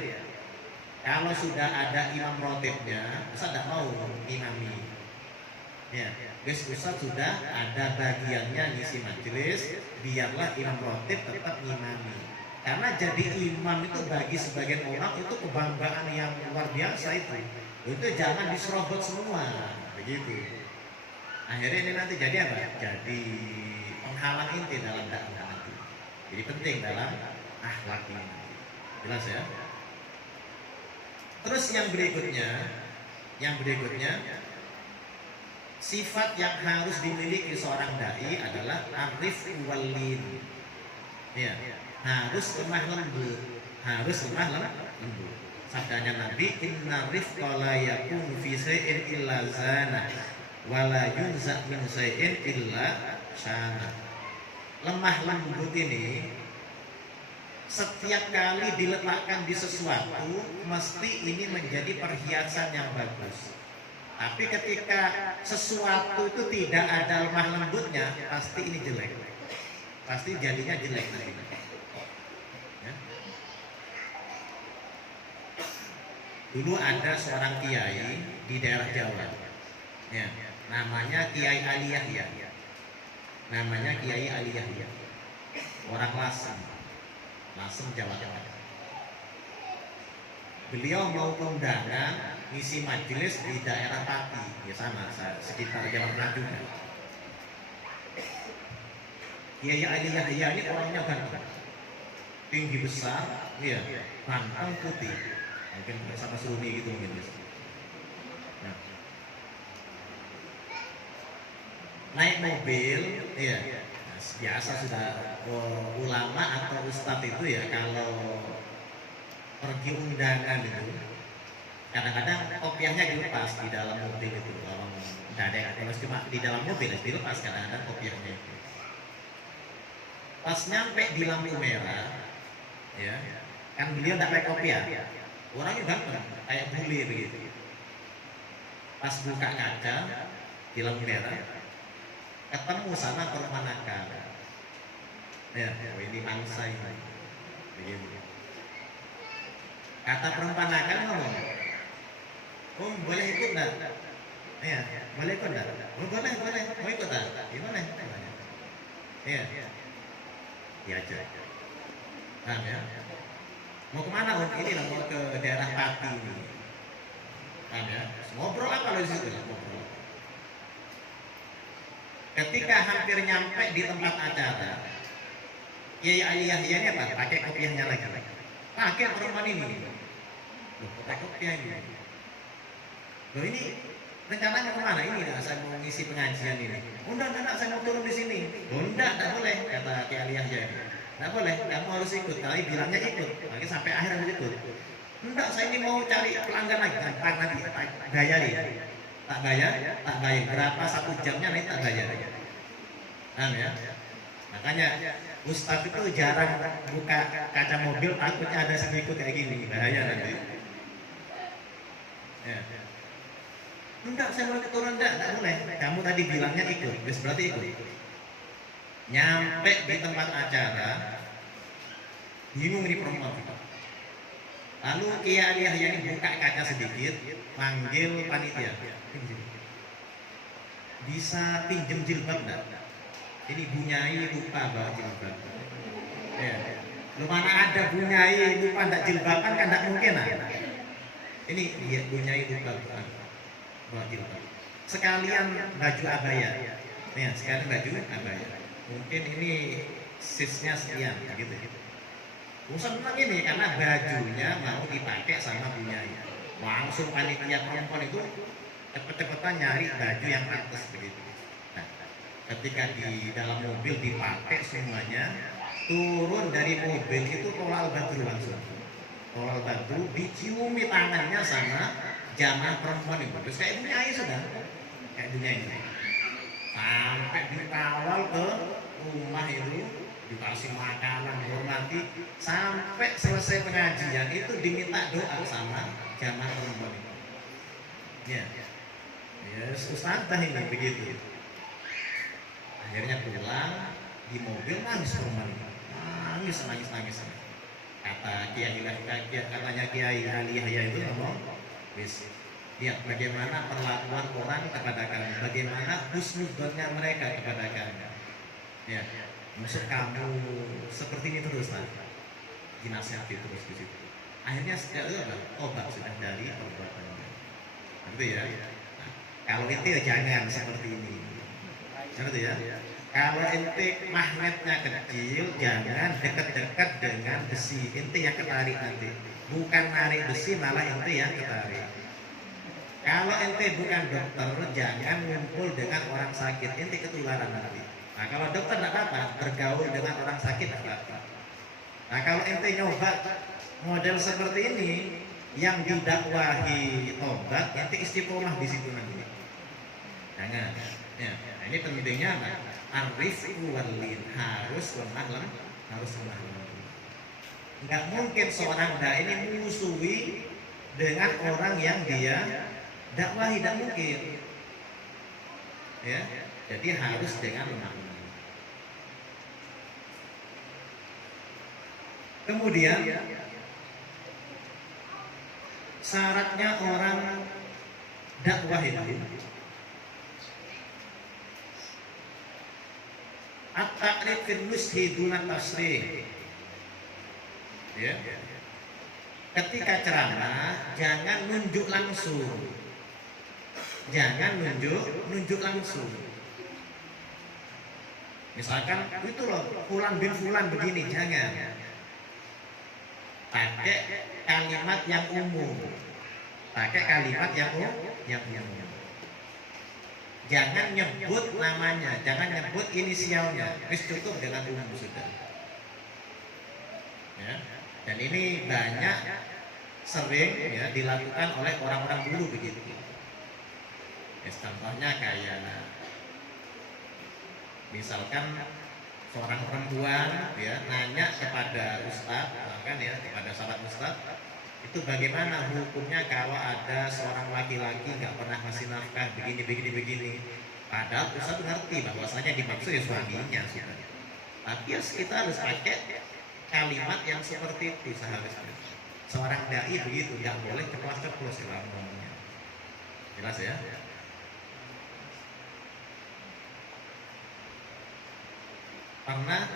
kalau sudah ada imam rotibnya, Ustaz tidak mau ngimami. Ya, guys, Ustaz sudah ada bagiannya ngisi majelis, biarlah imam rotib tetap ngimami. Karena jadi imam itu bagi sebagian orang itu kebanggaan yang luar biasa itu. Itu jangan diserobot semua, begitu. Akhirnya ini nanti jadi apa? Jadi penghalang inti dalam dakwah nanti. Jadi penting dalam akhlak ini. Jelas ya? Terus yang berikutnya, sifat yang harus dimiliki seorang dai adalah arif walin. Ya. Harus lemah lembut, Sabdanya Nabi, inna rifqa la yakunu fi shay'in illa zana wa la yunza min shay'in illa syana. Lemah lembut ini setiap kali diletakkan di sesuatu mesti ini menjadi perhiasan yang bagus. Tapi ketika sesuatu itu tidak ada lemah lembutnya, pasti ini jelek. Pasti jadinya jelek nanti. Dulu ada seorang kiai di daerah Jawa, ya, namanya Kiai Ali Yahya, orang Lasem Jawa Tengah. Beliau mau undangan ngisi majelis di daerah Pati, ya sana sekitar Jawa Tengah juga. Kiai Ali Yahya ini orangnya ganteng, tinggi besar, ya, ganteng putih. Mungkin sama Suruni gitu mungkin. Nah. Naik mobil, ya, biasa sudah ulama atau ustadz itu ya kalau pergi undangan itu kadang-kadang kopiahnya dilepas di dalam mobil itu. Kalau nggak ada kalau cuma di dalam mobil dilepas kadang-kadang kopiahnya itu. Pas nyampe di lampu merah, ya, kan beliau nggak pakai kopiah. Orangnya ganteng, kayak bule begitu. Pas buka kaca di lampu merah, ketemu sama perempuan nakal. Ya, ini mangsa ini. Begitu. Kata perempuan nakal ngomong, "Oh, boleh ikut enggak?" Ya, boleh ikut enggak? Oh, boleh. Mau ikut enggak? Gimana? Iya. Diajak. Paham ya? Mau kemana Om? Ini lah mau ke daerah Pati ini. Paham ya? Ngobrol apa kalau di situ lah ngobrol. Ketika hampir nyampe di tempat acara, Kiai Ali Yahya ini apa? Pakai kopiahnya lagi. Pakai perempuan ini. Loh, pakai kopiah ini. Loh ini rencananya kemana? Ini lah saya mau ngisi pengajian ini. Oh, enggak, saya mau turun di sini. Oh, enggak boleh, kata Kiai Ali Yahya. Nggak boleh, kamu harus ikut. Kali bilangnya ikut, lagi sampai akhir harus ikut. Enggak, saya ini mau cari pelanggan lagi. Nanti tak bayar. Berapa 1 jamnya nanti tak bayar. Paham ya? Makanya Ustadz itu jarang buka kaca mobil, takutnya ada sedikit kayak gini, bahaya nanti. Ya. Enggak, saya mau turun, enggak boleh. Kamu tadi bilangnya ikut, berarti ikut. Nyampe di tempat acara, bingung ini perempuan. Lalu Kiai Yahya ini buka kaca sedikit, panggil panitia. Bisa pinjem jilbab enggak? Ini bunyai lupa bawa jilbab. Ya. Lu mana ada bunyai lupa enggak jilbaban kan enggak mungkin lah. Ini dia bunyai lupa bawa jilbab. Sekalian baju abaya. Nih, sekalian baju abaya. Mungkin ini sisnya sekian gitu. Senang ini karena bajunya mau dipakai sama bunyai. Langsung panitia perempuan itu cepet-cepetan nyari baju yang pantas begitu. Nah, ketika di dalam mobil dipakai semuanya, turun dari mobil itu tolal batu langsung. Tolal batu diciumi tangannya sama jamaah perempuan itu. Terus kayak bunyai sudah, kayak bunyai. Sampai dikawal ke rumah itu, dikasih makanan, hormati, sampai selesai pengajian itu diminta doa sama jamaah perempuan itu. Ya, Ustazah ini begitu. Akhirnya pulang di mobil nangis perempuan itu, nangis. Kata katanya Kiai Ali Yahya itu ngomong, lihat bagaimana perlakuan orang kepada kami, bagaimana husnudzonnya mereka kepada kami. Ya. Maksud kamu seperti ini terus lah, dinasihati terus di situ. Akhirnya obat sudah dari perbuatannya. Gitu ya. Nah, kalau ente jangan seperti ini. Gitu ya. Kalau ente magnetnya kecil, jangan dekat-dekat dengan besi. Ente yang ketarik nanti. Bukan narik besi, malah ente yang ketarik. Kalau ente bukan dokter, jangan ngumpul dengan orang sakit. Ente ketularan nanti. Nah, kalau dokter tidak apa-apa, bergaul dengan orang sakit tidak apa-apa. Nah, kalau ente nyoba model seperti ini, yang didakwahi tobat, ente istiqomah di situ nanti. Jangan. Ya, nah, ini pentingnya apa? Arifku walin, harus lemah lembut. Enggak mungkin seorang dai ini musuhi dengan orang yang dia dakwahi, tidak mungkin. Ya, jadi harus dengan lemah lembut. Kemudian syaratnya orang dakwah itu at-ta'rif fil nushi duna tasrih. Ya. Ketika ceramah jangan nunjuk langsung. Jangan nunjuk langsung. Misalkan itu loh, fulan bin fulan begini, jangan. Pakai kalimat yang umum. Pakai kalimat yang umum. Jangan nyebut namanya, jangan nyebut inisialnya. Wis cukup dengan umum sudah. Ya. Dan ini banyak sering ya dilakukan oleh orang-orang dulu begitu. Ya, contohnya kayak misalkan seorang perempuan ya nanya kepada ustadz, bahkan ya kepada sahabat ustadz, itu bagaimana hukumnya kalau ada seorang laki-laki nggak pernah ngasih nafkah begini. Padahal ustadz ngerti bahwasanya dimaksud ya suaminya sudah. Tapi ya kita harus pakai kalimat yang seperti itu seharusnya. Seorang dai begitu, nggak boleh ceplos-ceplos dalam ngomongnya. Jelas ya? Pernah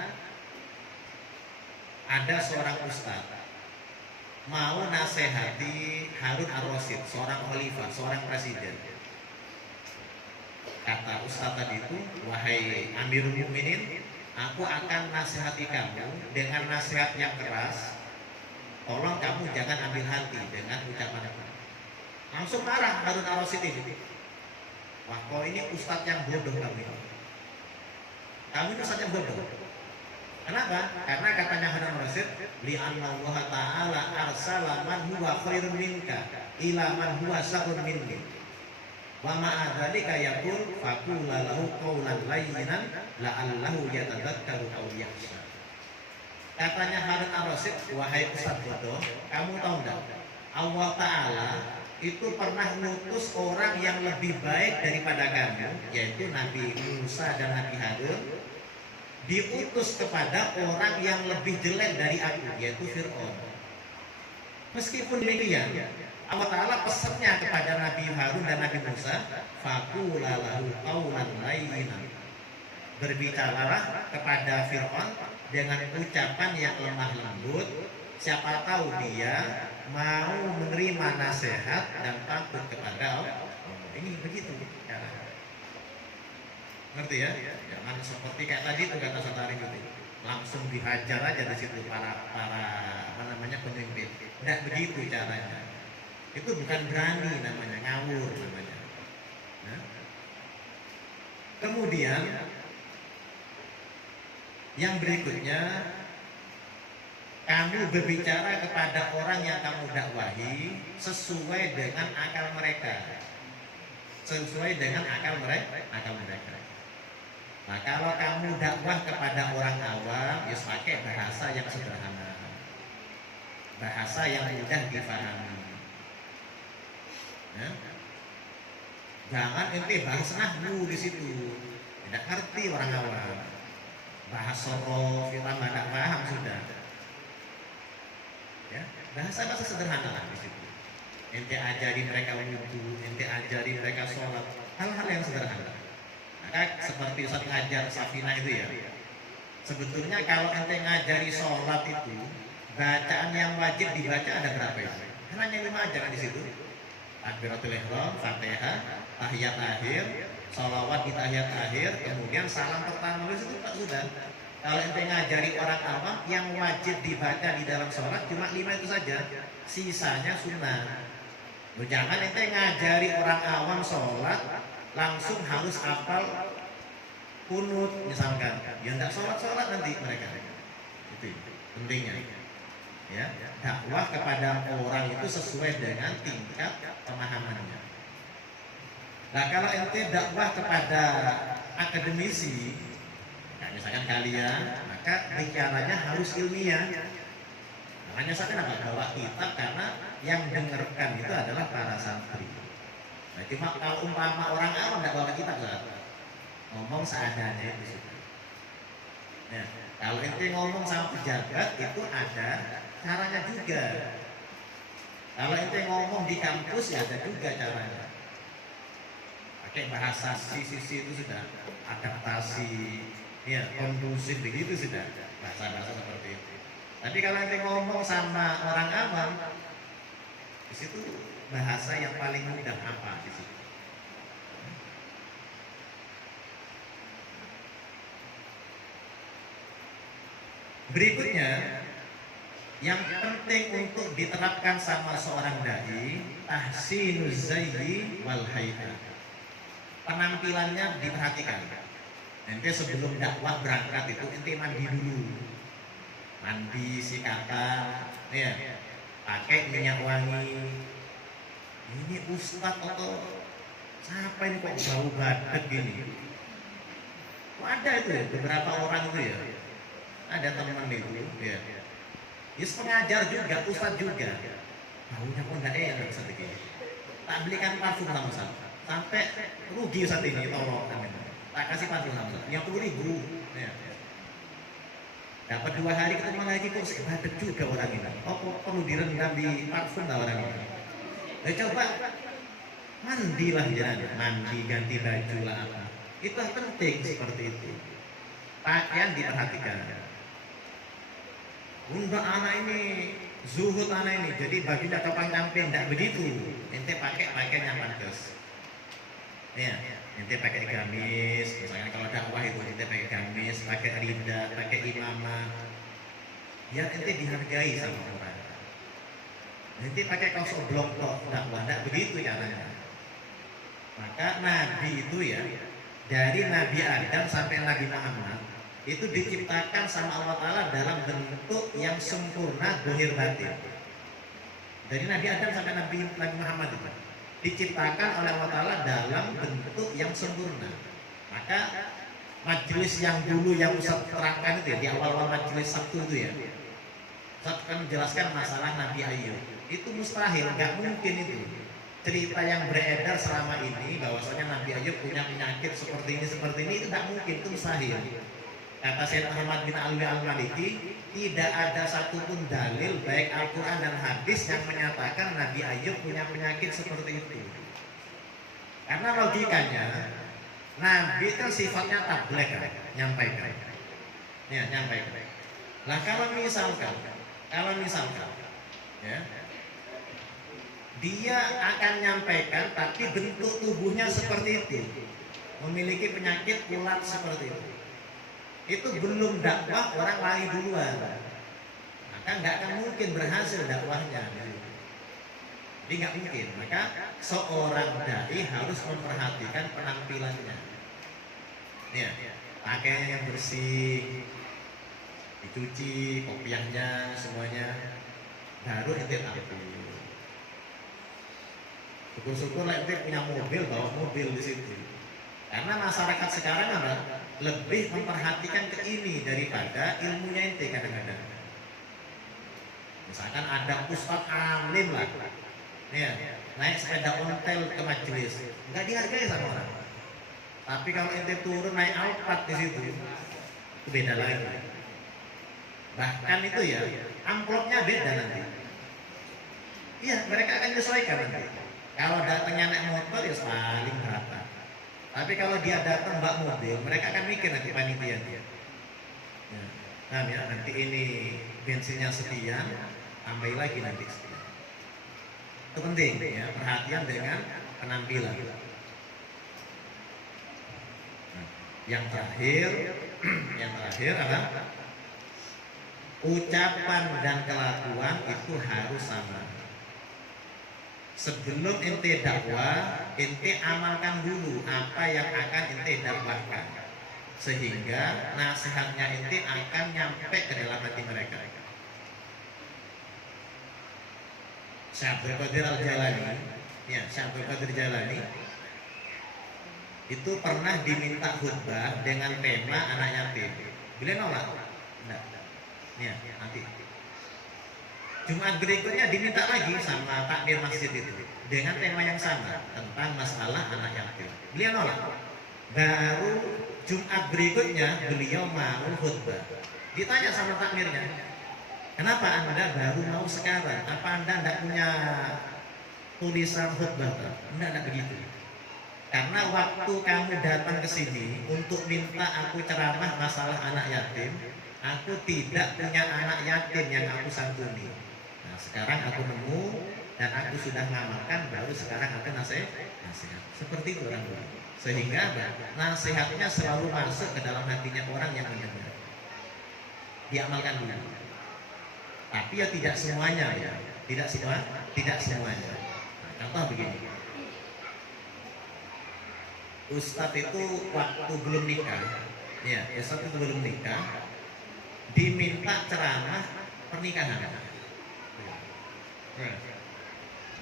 ada seorang ustadz mau nasihati Harun ar-Rasyid, seorang khalifah, seorang presiden. Kata ustadz tadi itu, wahai Amirul Mukminin, aku akan nasihati kamu dengan nasihat yang keras. Tolong kamu jangan ambil hati dengan ucapan aku. Langsung marah Harun ar-Rasyid ini. Wah, kau ini ustadz yang bodoh kamu. Kamu itu saja bodoh. Kenapa? Karena katanya Harun ar-Rasyid, li'anna Allah Ta'ala arsala man huwa khairun minka ila man huwa syarrun minni. Wa ma'a dzalika yaqul faqula lahu qawlan layyinan la'allahu yatadzakkaru aw yakhsha. Katanya Harun ar-Rasyid, wahai Ustaz bodoh, kamu tahu enggak? Allah Ta'ala itu pernah mengutus orang yang lebih baik daripada kamu, yaitu Nabi Musa dan Nabi Harun, diutus kepada orang yang lebih jelek dari aku, yaitu Fir'aun. Meskipun demikian, Allah Ta'ala pesannya kepada Nabi Harun dan Nabi Musa, faqula lahu qawlan layyinan. Berbicaralah kepada Fir'aun dengan ucapan yang lemah lembut, siapa tahu dia mau menerima nasihat dan takut kepada Allah. Ini begitu caranya. Ngerti ya? Jangan seperti kayak tadi itu kata Satari gitu. Langsung dihajar aja di situ para pemimpin. Tidak begitu caranya. Itu bukan berani namanya, ngawur namanya. Nah. Kemudian yang berikutnya, kamu berbicara kepada orang yang kamu dakwahi sesuai dengan akal mereka. Sesuai dengan akal mereka. Nah, kalau kamu dakwah kepada orang awam, ya pakai bahasa yang sederhana. Bahasa yang mudah difahami. Ya. Jangan ente bahas nahwu di situ. Tidak ngerti orang awam. Bahas sorof, kita tidak paham sudah. Ya, bahasa sederhana lah di situ. Ente ajari mereka wudhu, ente ajari mereka sholat, hal-hal yang sederhana. Maka seperti Ustaz ngajar Safina itu ya. Sebetulnya kalau ente ngajari sholat itu, bacaan yang wajib dibaca ada berapa ya? Hanya 5 aja kan di situ. Takbiratul ihram, Fatihah, tahiyat akhir, sholawat di tahiyat akhir, kemudian salam pertama itu tak sudah. Kalau ente ngajari orang awam, yang wajib dibaca di dalam sholat cuma 5 itu saja, sisanya sunnah. Jangan ente ngajari orang awam sholat langsung harus hafal kunut misalkan, ya enggak sholat nanti mereka. Itu pentingnya. Ya, dakwah kepada orang itu sesuai dengan tingkat pemahamannya. Nah, kalau ente dakwah kepada akademisi, nah misalkan kalian, maka bicaranya harus ilmiah. Makanya saya kenapa bawa kitab, karena yang dengarkan itu adalah para santri. Nah, cuma kalau umpama orang awam tidak bawa kitab, ngomong seadanya di situ. Nah, kalau ente ngomong sama pejabat itu ada caranya juga. Kalau ente ngomong di kampus ya ada juga caranya. Pakai bahasa sisi itu sudah adaptasi, ya kondusif begitu sudah bahasa-bahasa seperti itu. Tapi kalau ente ngomong sama orang awam, di situ bahasa yang paling mudah apa di situ? Berikutnya, yang penting untuk diterapkan sama seorang dai, tahsinuz zayyi wal hay'a. Penampilannya diperhatikan. Ente sebelum dakwah berangkat itu ente mandi dulu. Mandi sikatan, ya. Pakai minyak wangi. Ini ustaz atau siapa ini kok bau badak gini? Kok ada itu ya, beberapa orang itu ya. Ada teman itu, ya. Yes, pengajar juga, ustaz juga. Baunya kok enggak enak sedikit. Tak belikan parfum sama Ustaz. Sampai rugi saat ini tolong. Tak kasih parfum sama Ustaz. 50.000. Ya. Dapat 2 hari ketemu lagi kok badak juga orang ini. Oh, perlu direndam di parfum lah orang ini. Coba mandilah jangan, mandi ganti baju lah apa. Itu penting seperti itu. Pakaian diperhatikan. Untuk anak ini, zuhud anak ini, jadi bajunya topang camping, tidak begitu. Ente pakai pakaian yang pantas. Ya, ente pakai gamis, misalnya kalau dakwah itu ente pakai gamis, pakai rida, pakai imamah. Biar ente dihargai sama orang. Ente pakai kaos oblong kok dakwah, tidak begitu caranya. Maka Nabi itu ya, dari Nabi Adam sampai Nabi Muhammad itu diciptakan sama Allah Ta'ala dalam bentuk yang sempurna zahir batin. Dari Nabi Adam sampai Nabi Muhammad itu diciptakan oleh Allah Ta'ala dalam bentuk yang sempurna. Maka majelis yang dulu yang Ustaz terangkan itu ya, di awal-awal majelis Sabtu itu ya, Ustaz kan menjelaskan masalah Nabi Ayub. Itu mustahil, nggak mungkin itu. Cerita yang beredar selama ini bahwasanya Nabi Ayub punya penyakit seperti ini itu nggak mungkin, itu mustahil. Kata Syekh Ahmad bin Alwi Al-Maliki, tidak ada satupun dalil baik Al-Quran dan hadis yang menyatakan Nabi Ayub punya penyakit seperti itu. Karena logikanya Nabi kan sifatnya tabligh kan, nyampaikan. Ya, nyampaikan. Nah, kalau misalkan ya, dia akan nyampaikan tapi bentuk tubuhnya seperti itu, memiliki penyakit ulat seperti itu belum dakwah, orang lari duluan, maka nggak akan mungkin berhasil dakwahnya. Jadi nggak mungkin. Maka seorang dai harus memperhatikan penampilannya. Ya, pakaiannya yang bersih, dicuci, kopiahnya semuanya, baru ente tampil. Syukur-syukur lah ente punya mobil, bawa mobil di situ. Karena masyarakat sekarang apa? Lebih memperhatikan ke ini daripada ilmunya ente kadang-kadang. Misalkan ada ustadz alim lah, ya, naik sepeda ontel ke majelis, nggak dihargai sama orang. Tapi kalau ente turun naik Alphard di situ, itu beda lagi. Bahkan itu ya, amplopnya beda nanti. Iya, mereka akan menyesuaikan nanti. Kalau datangnya naik motor ya paling berapa. Tapi kalau dia datang bak mobil, mereka akan mikir nanti panitia dia. Ya. Nah, ya, nanti ini bensinnya sekian, tambahin lagi nanti sekian. Itu penting ya, perhatian dengan penampilan. Nah, yang terakhir adalah ucapan dan kelakuan itu harus sama. Sebelum ente dakwah, ente amalkan dulu apa yang akan ente dakwahkan, sehingga nasihatnya ente akan nyampe ke dalam hati mereka. Syekh Abdul Qadir Al-Jalani itu pernah diminta khutbah dengan tema anak yatim. Beliau nolak. Enggak. Ya, nanti. Jumat berikutnya diminta lagi sama takmir masjid itu dengan tema yang sama tentang masalah anak yatim. Beliau nolak. Baru Jumat berikutnya beliau mau khutbah. Ditanya sama takmirnya, kenapa Anda baru mau sekarang? Apa Anda tidak punya tulisan khutbah? Enggak begitu. Karena waktu kamu datang ke sini untuk minta aku ceramah masalah anak yatim, aku tidak punya anak yatim yang aku santuni. Nah, sekarang aku nemu dan aku sudah ngamalkan, baru sekarang aku nasihat. Seperti itu orang tua. Sehingga nasihatnya selalu masuk ke dalam hatinya orang yang mendengar. Diamalkan dulu. Tapi ya tidak semuanya ya, tidak semuanya. Nah, contoh begini. Ustadz itu waktu belum nikah, ya, Ustadz itu belum nikah, diminta ceramah pernikahan.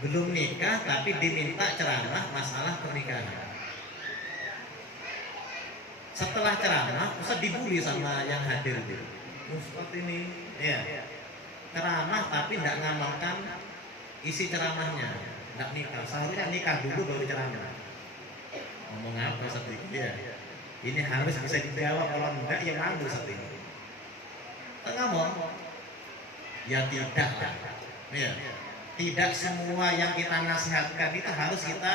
Belum nikah tapi diminta ceramah masalah pernikahan. Setelah ceramah, Ustadz dibully sama yang hadir itu. Ustadz ini, ya, ceramah tapi tidak ngamalkan isi ceramahnya, tidak nikah. Seharusnya nikah dulu baru ceramah. Ngomong apa Ustadz ini? Ya, ini harus bisa dijawab, kalau enggak ya malu Ustadz ini. Ngomong, ya tidak lah. Ya. Tidak semua yang kita nasihatkan itu harus kita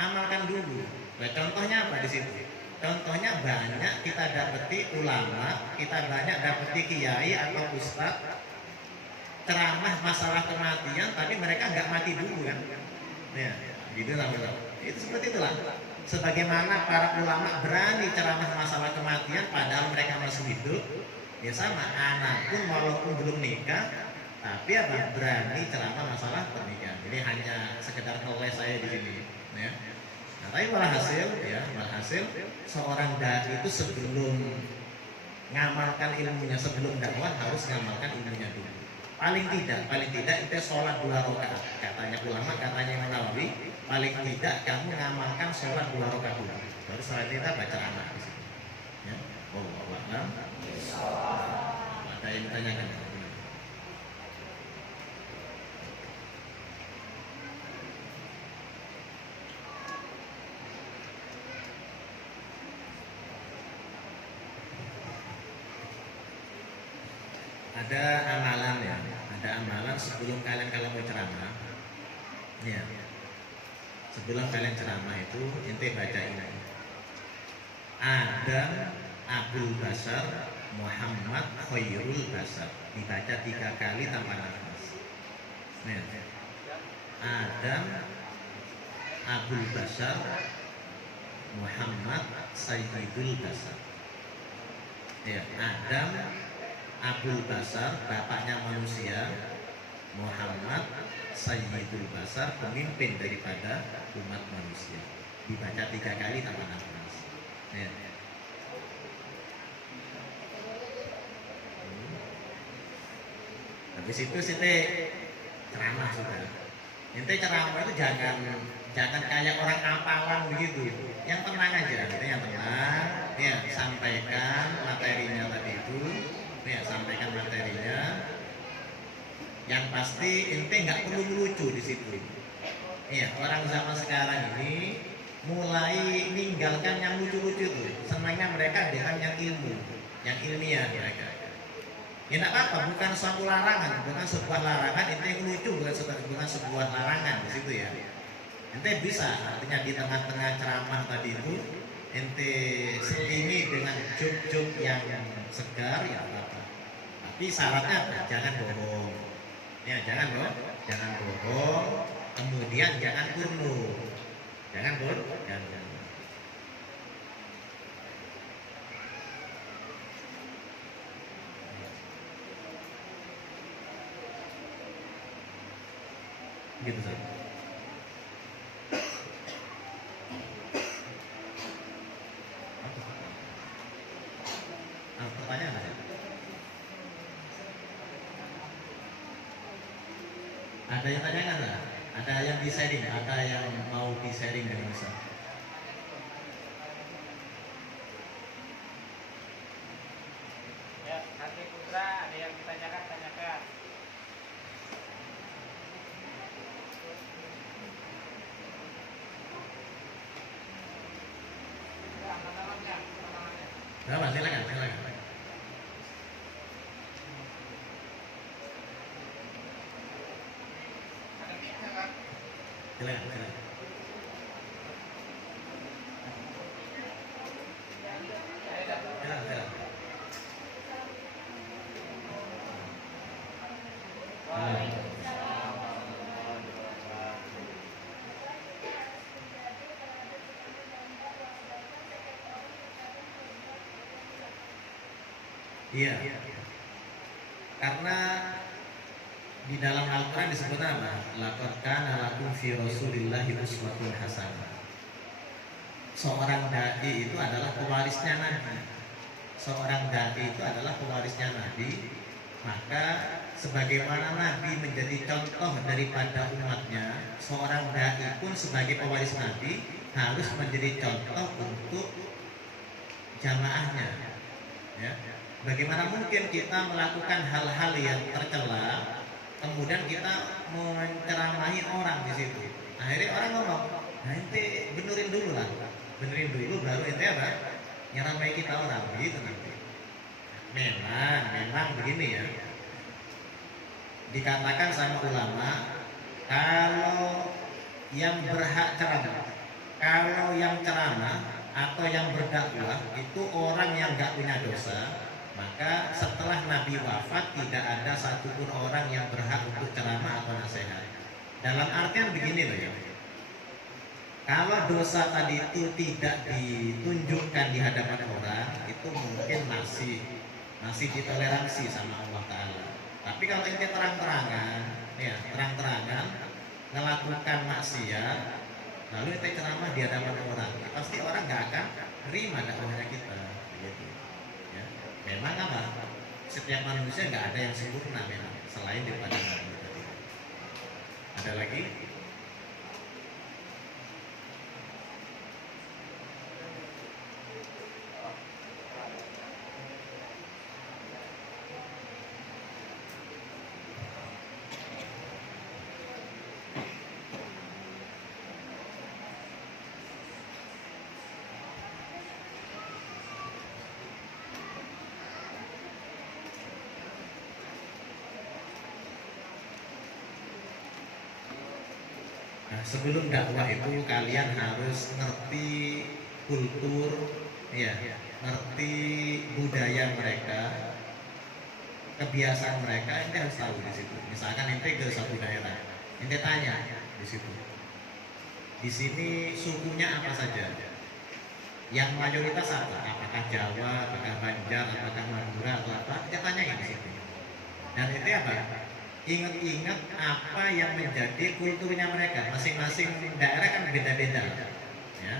amalkan dulu. Nah, contohnya apa di situ? Contohnya banyak kita dapati ulama, kita banyak dapati kiai atau ustadz ceramah masalah kematian, tapi mereka nggak mati dulu kan? Ya, gitu lah. Itu seperti itulah. Sebagaimana para ulama berani ceramah masalah kematian, padahal mereka masih hidup, ya sama. Anak pun walaupun belum nikah, tapi apa berani ceramah masalah pernikahan. Ini hanya sekedar ngeles saya di sini, ya. Nah, tapi walhasil seorang dai itu sebelum ngamalkan ilmunya, sebelum dakwah harus ngamalkan ilmunya dulu. Paling tidak itu sholat 2 rakaat. Katanya ulama, katanya Imam Nawawi, paling tidak kamu ngamalkan sholat 2 rakaat dulu. Baru setelah itu kita baca anak di situ. Ya. tanyakan. Ada amalan ya, ada amalan sebelum kalian kalau mau ceramah. Ya. Sebelum kalian ceramah itu ente baca ini. Adam Abdul Basar Muhammad Khairul Basar, dibaca 3 kali tanpa nafas. Nah, Adam Abdul Basar Muhammad Sayyidul Basar. Ya, Adam Abdul Basar, bapaknya manusia, Muhammad Sayyidul Basar, pemimpin daripada umat manusia. Dibaca 3 kali tanpa nafas. Ya. Habis itu sinte ceramah sudah. Ente ceramah itu jangan kayak orang apalan begitu. Yang tenang aja, ente yang tenang. Ya, sampaikan materinya tadi itu. Ya, sampaikan materinya. Yang pasti ente nggak perlu melucu di situ. Ya, orang zaman sekarang ini mulai meninggalkan yang lucu-lucu tuh. Senangnya mereka dengan yang ilmu, yang ilmiah mereka. Ya tidak apa-apa, bukan suatu larangan, bukan sebuah larangan. Ente yang lucu bukan sebuah larangan di situ ya. Ente bisa, artinya di tengah-tengah ceramah tadi itu ente selingi dengan joke-joke yang segar ya apa-apa. Tapi syaratnya apa? Jangan bohong. Ya, jangan bohong. Kemudian jangan kurnu. Jangan bohong, jangan. Gitu saja. Pertanyaan ada? Ada yang tanyakan nggak? Ada yang di sharing? Ada yang mau di sharing dengan Ustaz? Ya, nanti Putra ada yang ditanyakan, tanyakan. Silakan. Silakan. Iya. Karena di dalam Al-Quran disebut apa? Laqad kana lakum fi Rasulillahi uswatun hasanah. Seorang dai itu adalah pewarisnya Nabi. Seorang dai itu adalah pewarisnya Nabi. Maka sebagaimana Nabi menjadi contoh daripada umatnya, seorang dai pun sebagai pewaris Nabi harus menjadi contoh untuk jamaahnya. Ya. Bagaimana mungkin kita melakukan hal-hal yang tercela, kemudian kita menceramahi orang di situ. Akhirnya orang ngomong, nah ente benerin dulu baru ente apa? Nyeramai kita orang gitu nanti. Memang begini ya. Dikatakan sama ulama, kalau yang berhak ceramah, kalau yang ceramah atau yang berdakwah itu orang yang nggak punya dosa, maka setelah Nabi wafat tidak ada satupun orang yang berhak untuk ceramah atau nasihat. Dalam artian begini loh ya, kalau dosa tadi itu tidak ditunjukkan di hadapan orang, itu mungkin masih ditoleransi sama Allah Ta'ala. Tapi kalau ini terang-terangan melakukan maksiat, lalu kita ceramah di hadapan orang, pasti orang nggak akan terima dakwahnya kita. Gitu. Ya. Memang apa? Setiap manusia nggak ada yang sempurna memang, selain daripada Nabi tadi. Ada lagi? sebelum dakwah itu kalian harus ngerti kultur, ya, ngerti budaya mereka, kebiasaan mereka. Ente harus tahu di situ. Misalkan ente ke satu daerah, ente tanya di situ, di sini sukunya apa saja, yang mayoritas apa, apakah Jawa, apakah Banjar, apakah Madura atau apa, ente tanyain di situ. Dan ente apa? Ingat-ingat apa yang menjadi kulturnya mereka. Masing-masing daerah kan beda-beda, ya.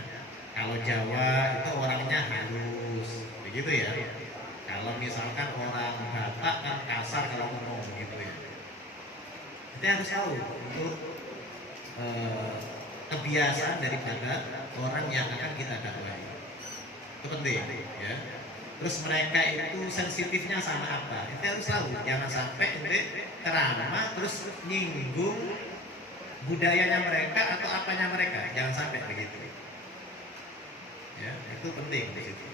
Kalau Jawa itu orangnya halus, begitu ya. Kalau misalkan orang Batak kan kasar kalau ngomong, begitu ya. Kita harus tahu untuk kebiasaan daripada orang yang akan kita dakwahi. Itu penting, ya. Terus mereka itu sensitifnya sama apa? Kita harus tahu. Jangan sampai ente ceramah terus nyinggung budayanya mereka atau apanya mereka. Jangan sampai begitu. Ya, itu penting di situ.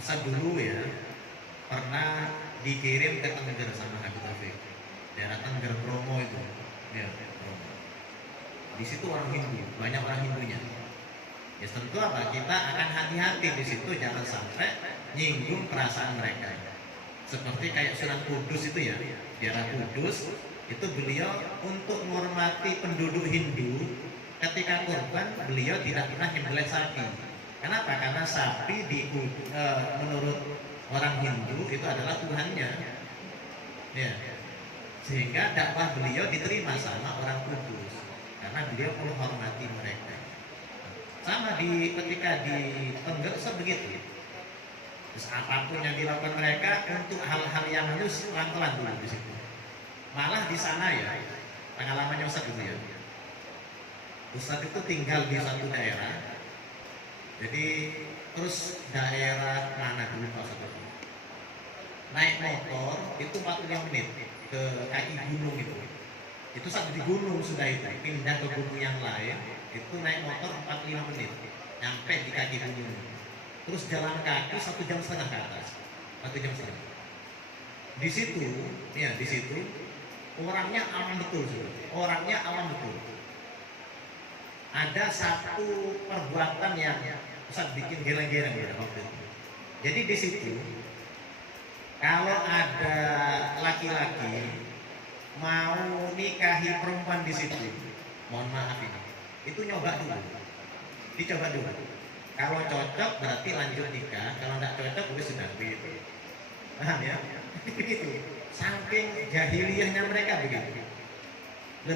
Ustaz dulu ya pernah dikirim ke Tengger sama Habib Taufik. Daerah Tengger Bromo itu. Ya, Bromo. Di situ orang Hindu, banyak orang Hindunya. Ya tentu apa? Kita akan hati-hati di situ, jangan sampai nyinggung perasaan mereka. Seperti kayak Sunan Kudus itu ya, daerah Kudus itu beliau untuk menghormati penduduk Hindu, ketika kurban beliau tidak pernah nyembelih sapi. Kenapa? Karena sapi menurut orang Hindu itu adalah Tuhannya. Ya. Sehingga dakwah beliau diterima sama orang Kudus karena beliau menghormati mereka. Sama ketika di Tengger begitu. Terus apapun yang dilakukan mereka untuk hal-hal yang halus pelan-pelan dulu di situ. Malah di sana ya, pengalamannya Ustaz itu ya. Ustaz itu tinggal di satu daerah. Jadi terus daerah mana dulu Pak Ustaz? Naik motor itu 45 menit ke kaki gunung itu. Itu saat di gunung sudah itu, pindah ke gunung yang lain, itu naik motor 45 menit, nyampe di kaki gunung. Terus jalan kaki 1,5 jam ke atas, 1,5 jam. Di situ, ya di situ, orangnya aman betul, orangnya aman betul. Ada satu perbuatan yang Ustaz bikin geleng-geleng ya waktu itu. Jadi di situ, kalau ada laki-laki mau nikahi perempuan di situ, mohon maaf ini, itu nyoba dulu, dicoba dulu. Kalau cocok berarti lanjut nikah, kalau tidak cocok boleh sudah begitu. Paham ya? Begitu. Saking jahiliyahnya mereka begitu.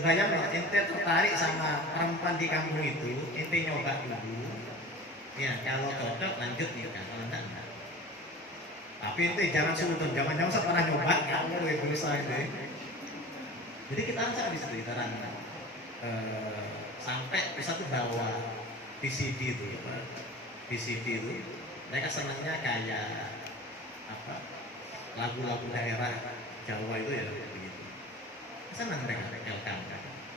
Bayang loh, ente tertarik sama perempuan di kampung itu, ente nyoba dulu. Ya, kalau cocok lanjut nikah, kalau tidak. Tapi ente jangan sudut, jangan pernah nyoba, kamu lebih berusaha itu. Jadi kita harus di situ, kita sampai bisa tuh bawa VCD itu, ya, VCD itu, mereka senangnya kayak apa? Lagu-lagu daerah Jawa itu ya, begitu. Senang mereka rekelkan.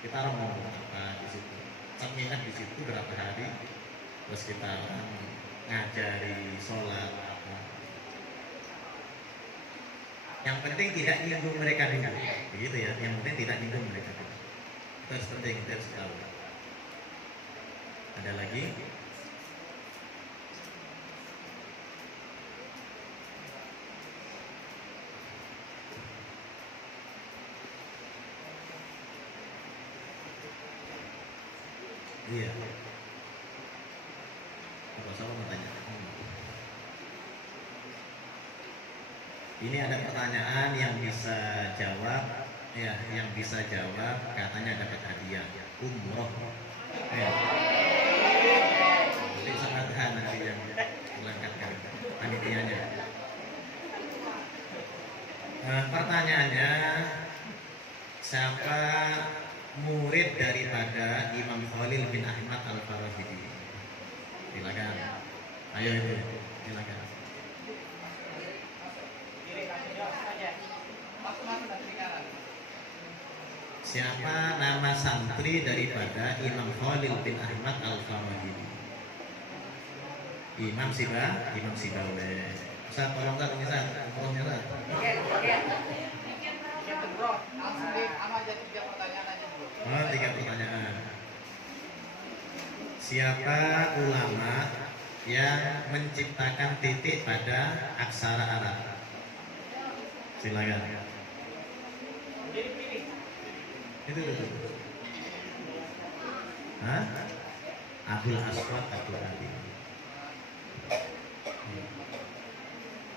Kita orang ngomong apa di situ, seminat di situ berapa hari, terus kita ngajari sholat apa. Yang penting tidak nyinggung mereka dulu, begitu ya. Yang penting tidak nyinggung mereka dulu. Itu harus penting, kita harus tahu. Ada lagi? Iya. Apa sama mau tanya? Ini ada pertanyaan yang bisa jawab, ya, yang bisa jawab katanya dapat hadiah umroh. Ya. Jadi sangat nanti yang melengkapkan panitianya. Pertanyaannya, siapa murid daripada Imam Khalil bin Ahmad Al-Farahidi? Silakan. Ayo itu, silakan. Siapa nama santri daripada Imam Khalil bin Ahmad Al-Farahidi? Imam Siba, Imam Sibawe. Ustaz, tolong Ustaz, ini Ustaz, tolong Ustaz. Oh, 3 pertanyaan. Siapa ulama yang menciptakan titik pada aksara Arab? Silakan. Itu. Hah? Abul Aswad Abul Ali.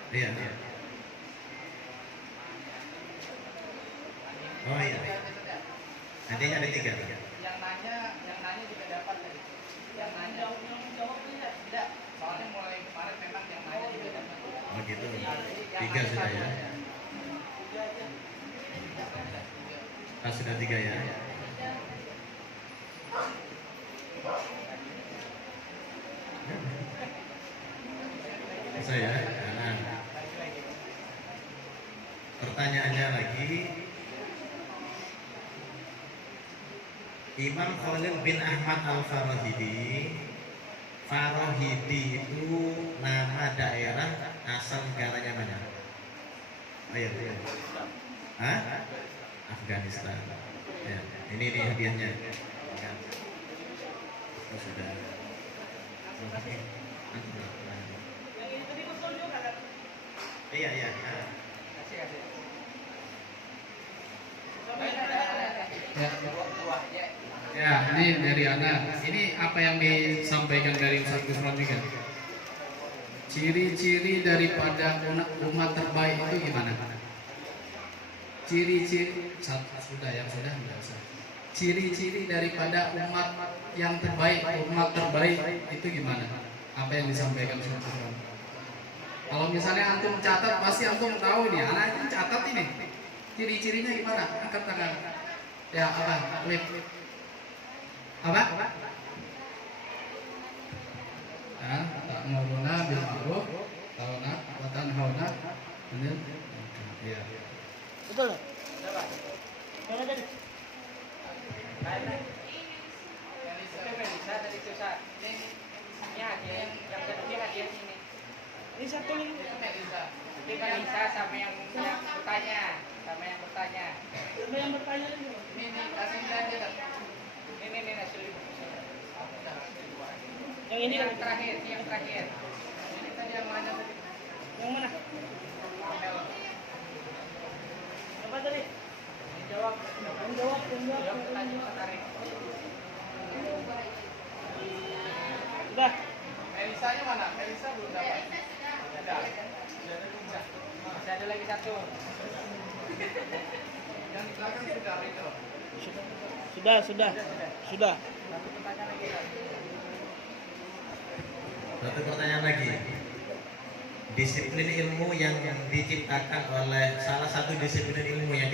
Iya. Oh iya. Nanti ada 3. Yang nanya juga dapat tadi. Yang nanya jawab tidak. Soalnya mulai kemarin memang yang nanya juga dapat. Oh gitu. 3 sudah ya. Ah, sudah 3 ya. Saya. Nah. Pertanyaannya lagi. Imam Khalil bin Ahmad Al-Farahidi. Farahidi itu nama daerah asal negaranya mana? Ayo. Hah? Afghanistan. Ya, ini nih hadiahnya. Oh, sudah. Iya. Ya, ini dari Ana. Ini apa yang disampaikan dari Ustaz Gufron juga? Ciri-ciri daripada umat terbaik itu gimana? Ciri-ciri sudah enggak usah. Ciri-ciri daripada umat yang terbaik, umat terbaik itu gimana? Apa yang disampaikan Ustaz Gufron? Kalau misalnya antum catat, pasti antum tahu nih. Anak itu catat ini. Ciri-cirinya gimana? Angkat tangan. Ya, apa? Klip. Apa? Ya, tak mauluna bil ma'ruf, tauna wa tanhauna 'anil munkar. Iya. Betul. Mana tadi? Itu Melisa tadi susah. Ini hadiah yang kedua hadiah ini. Ini satu lagi. Itu Melisa sama yang bertanya, Sama yang bertanya ini. Ini kasih aja. Ini hasil ibu. Yang ini yang terakhir. Ini tadi yang mana tadi? yang mana? Apa tadi? Jawab. Jawab. Pertanyaan tarik. Sudah. Melisanya mana? Melisa belum dapat. Masih ada lagi satu. Yang di belakang sudah itu. Sudah. Satu pertanyaan lagi. Satu pertanyaan lagi. Disiplin ilmu yang diciptakan oleh salah satu disiplin ilmu yang